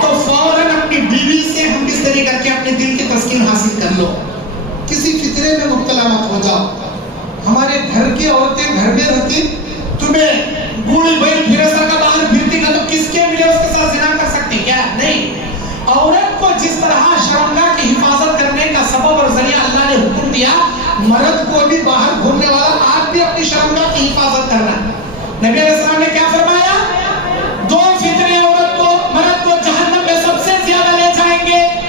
تو فوراً اپنی بیوی سے ہمبستری کر کے اپنے دل کی تسکین حاصل کر لو کسی فتنے میں مبتلا مت ہو جاؤ ہمارے گھر کی عورتیں گھر میں رہتی تمہیں بوڑھی بیل پھرے سر کا باہر پھرتی کا تو کس کے ملے اس کے ساتھ زنا کر سکتی کیا نہیں عورت کو جس طرح شرمگاہ کی حفاظت کرنے کا سبب اور ذریعہ اللہ نے حکم دیا مرد کو بھی باہر گھومنے والا آپ بھی اپنی شرمگاہ کی حفاظت کرنا نبی علیہ السلام نے کیا فرمایا 2 فتنے عورت کو مرد کو جہنم میں سب سے زیادہ لے جائیں گے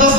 10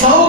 100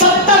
70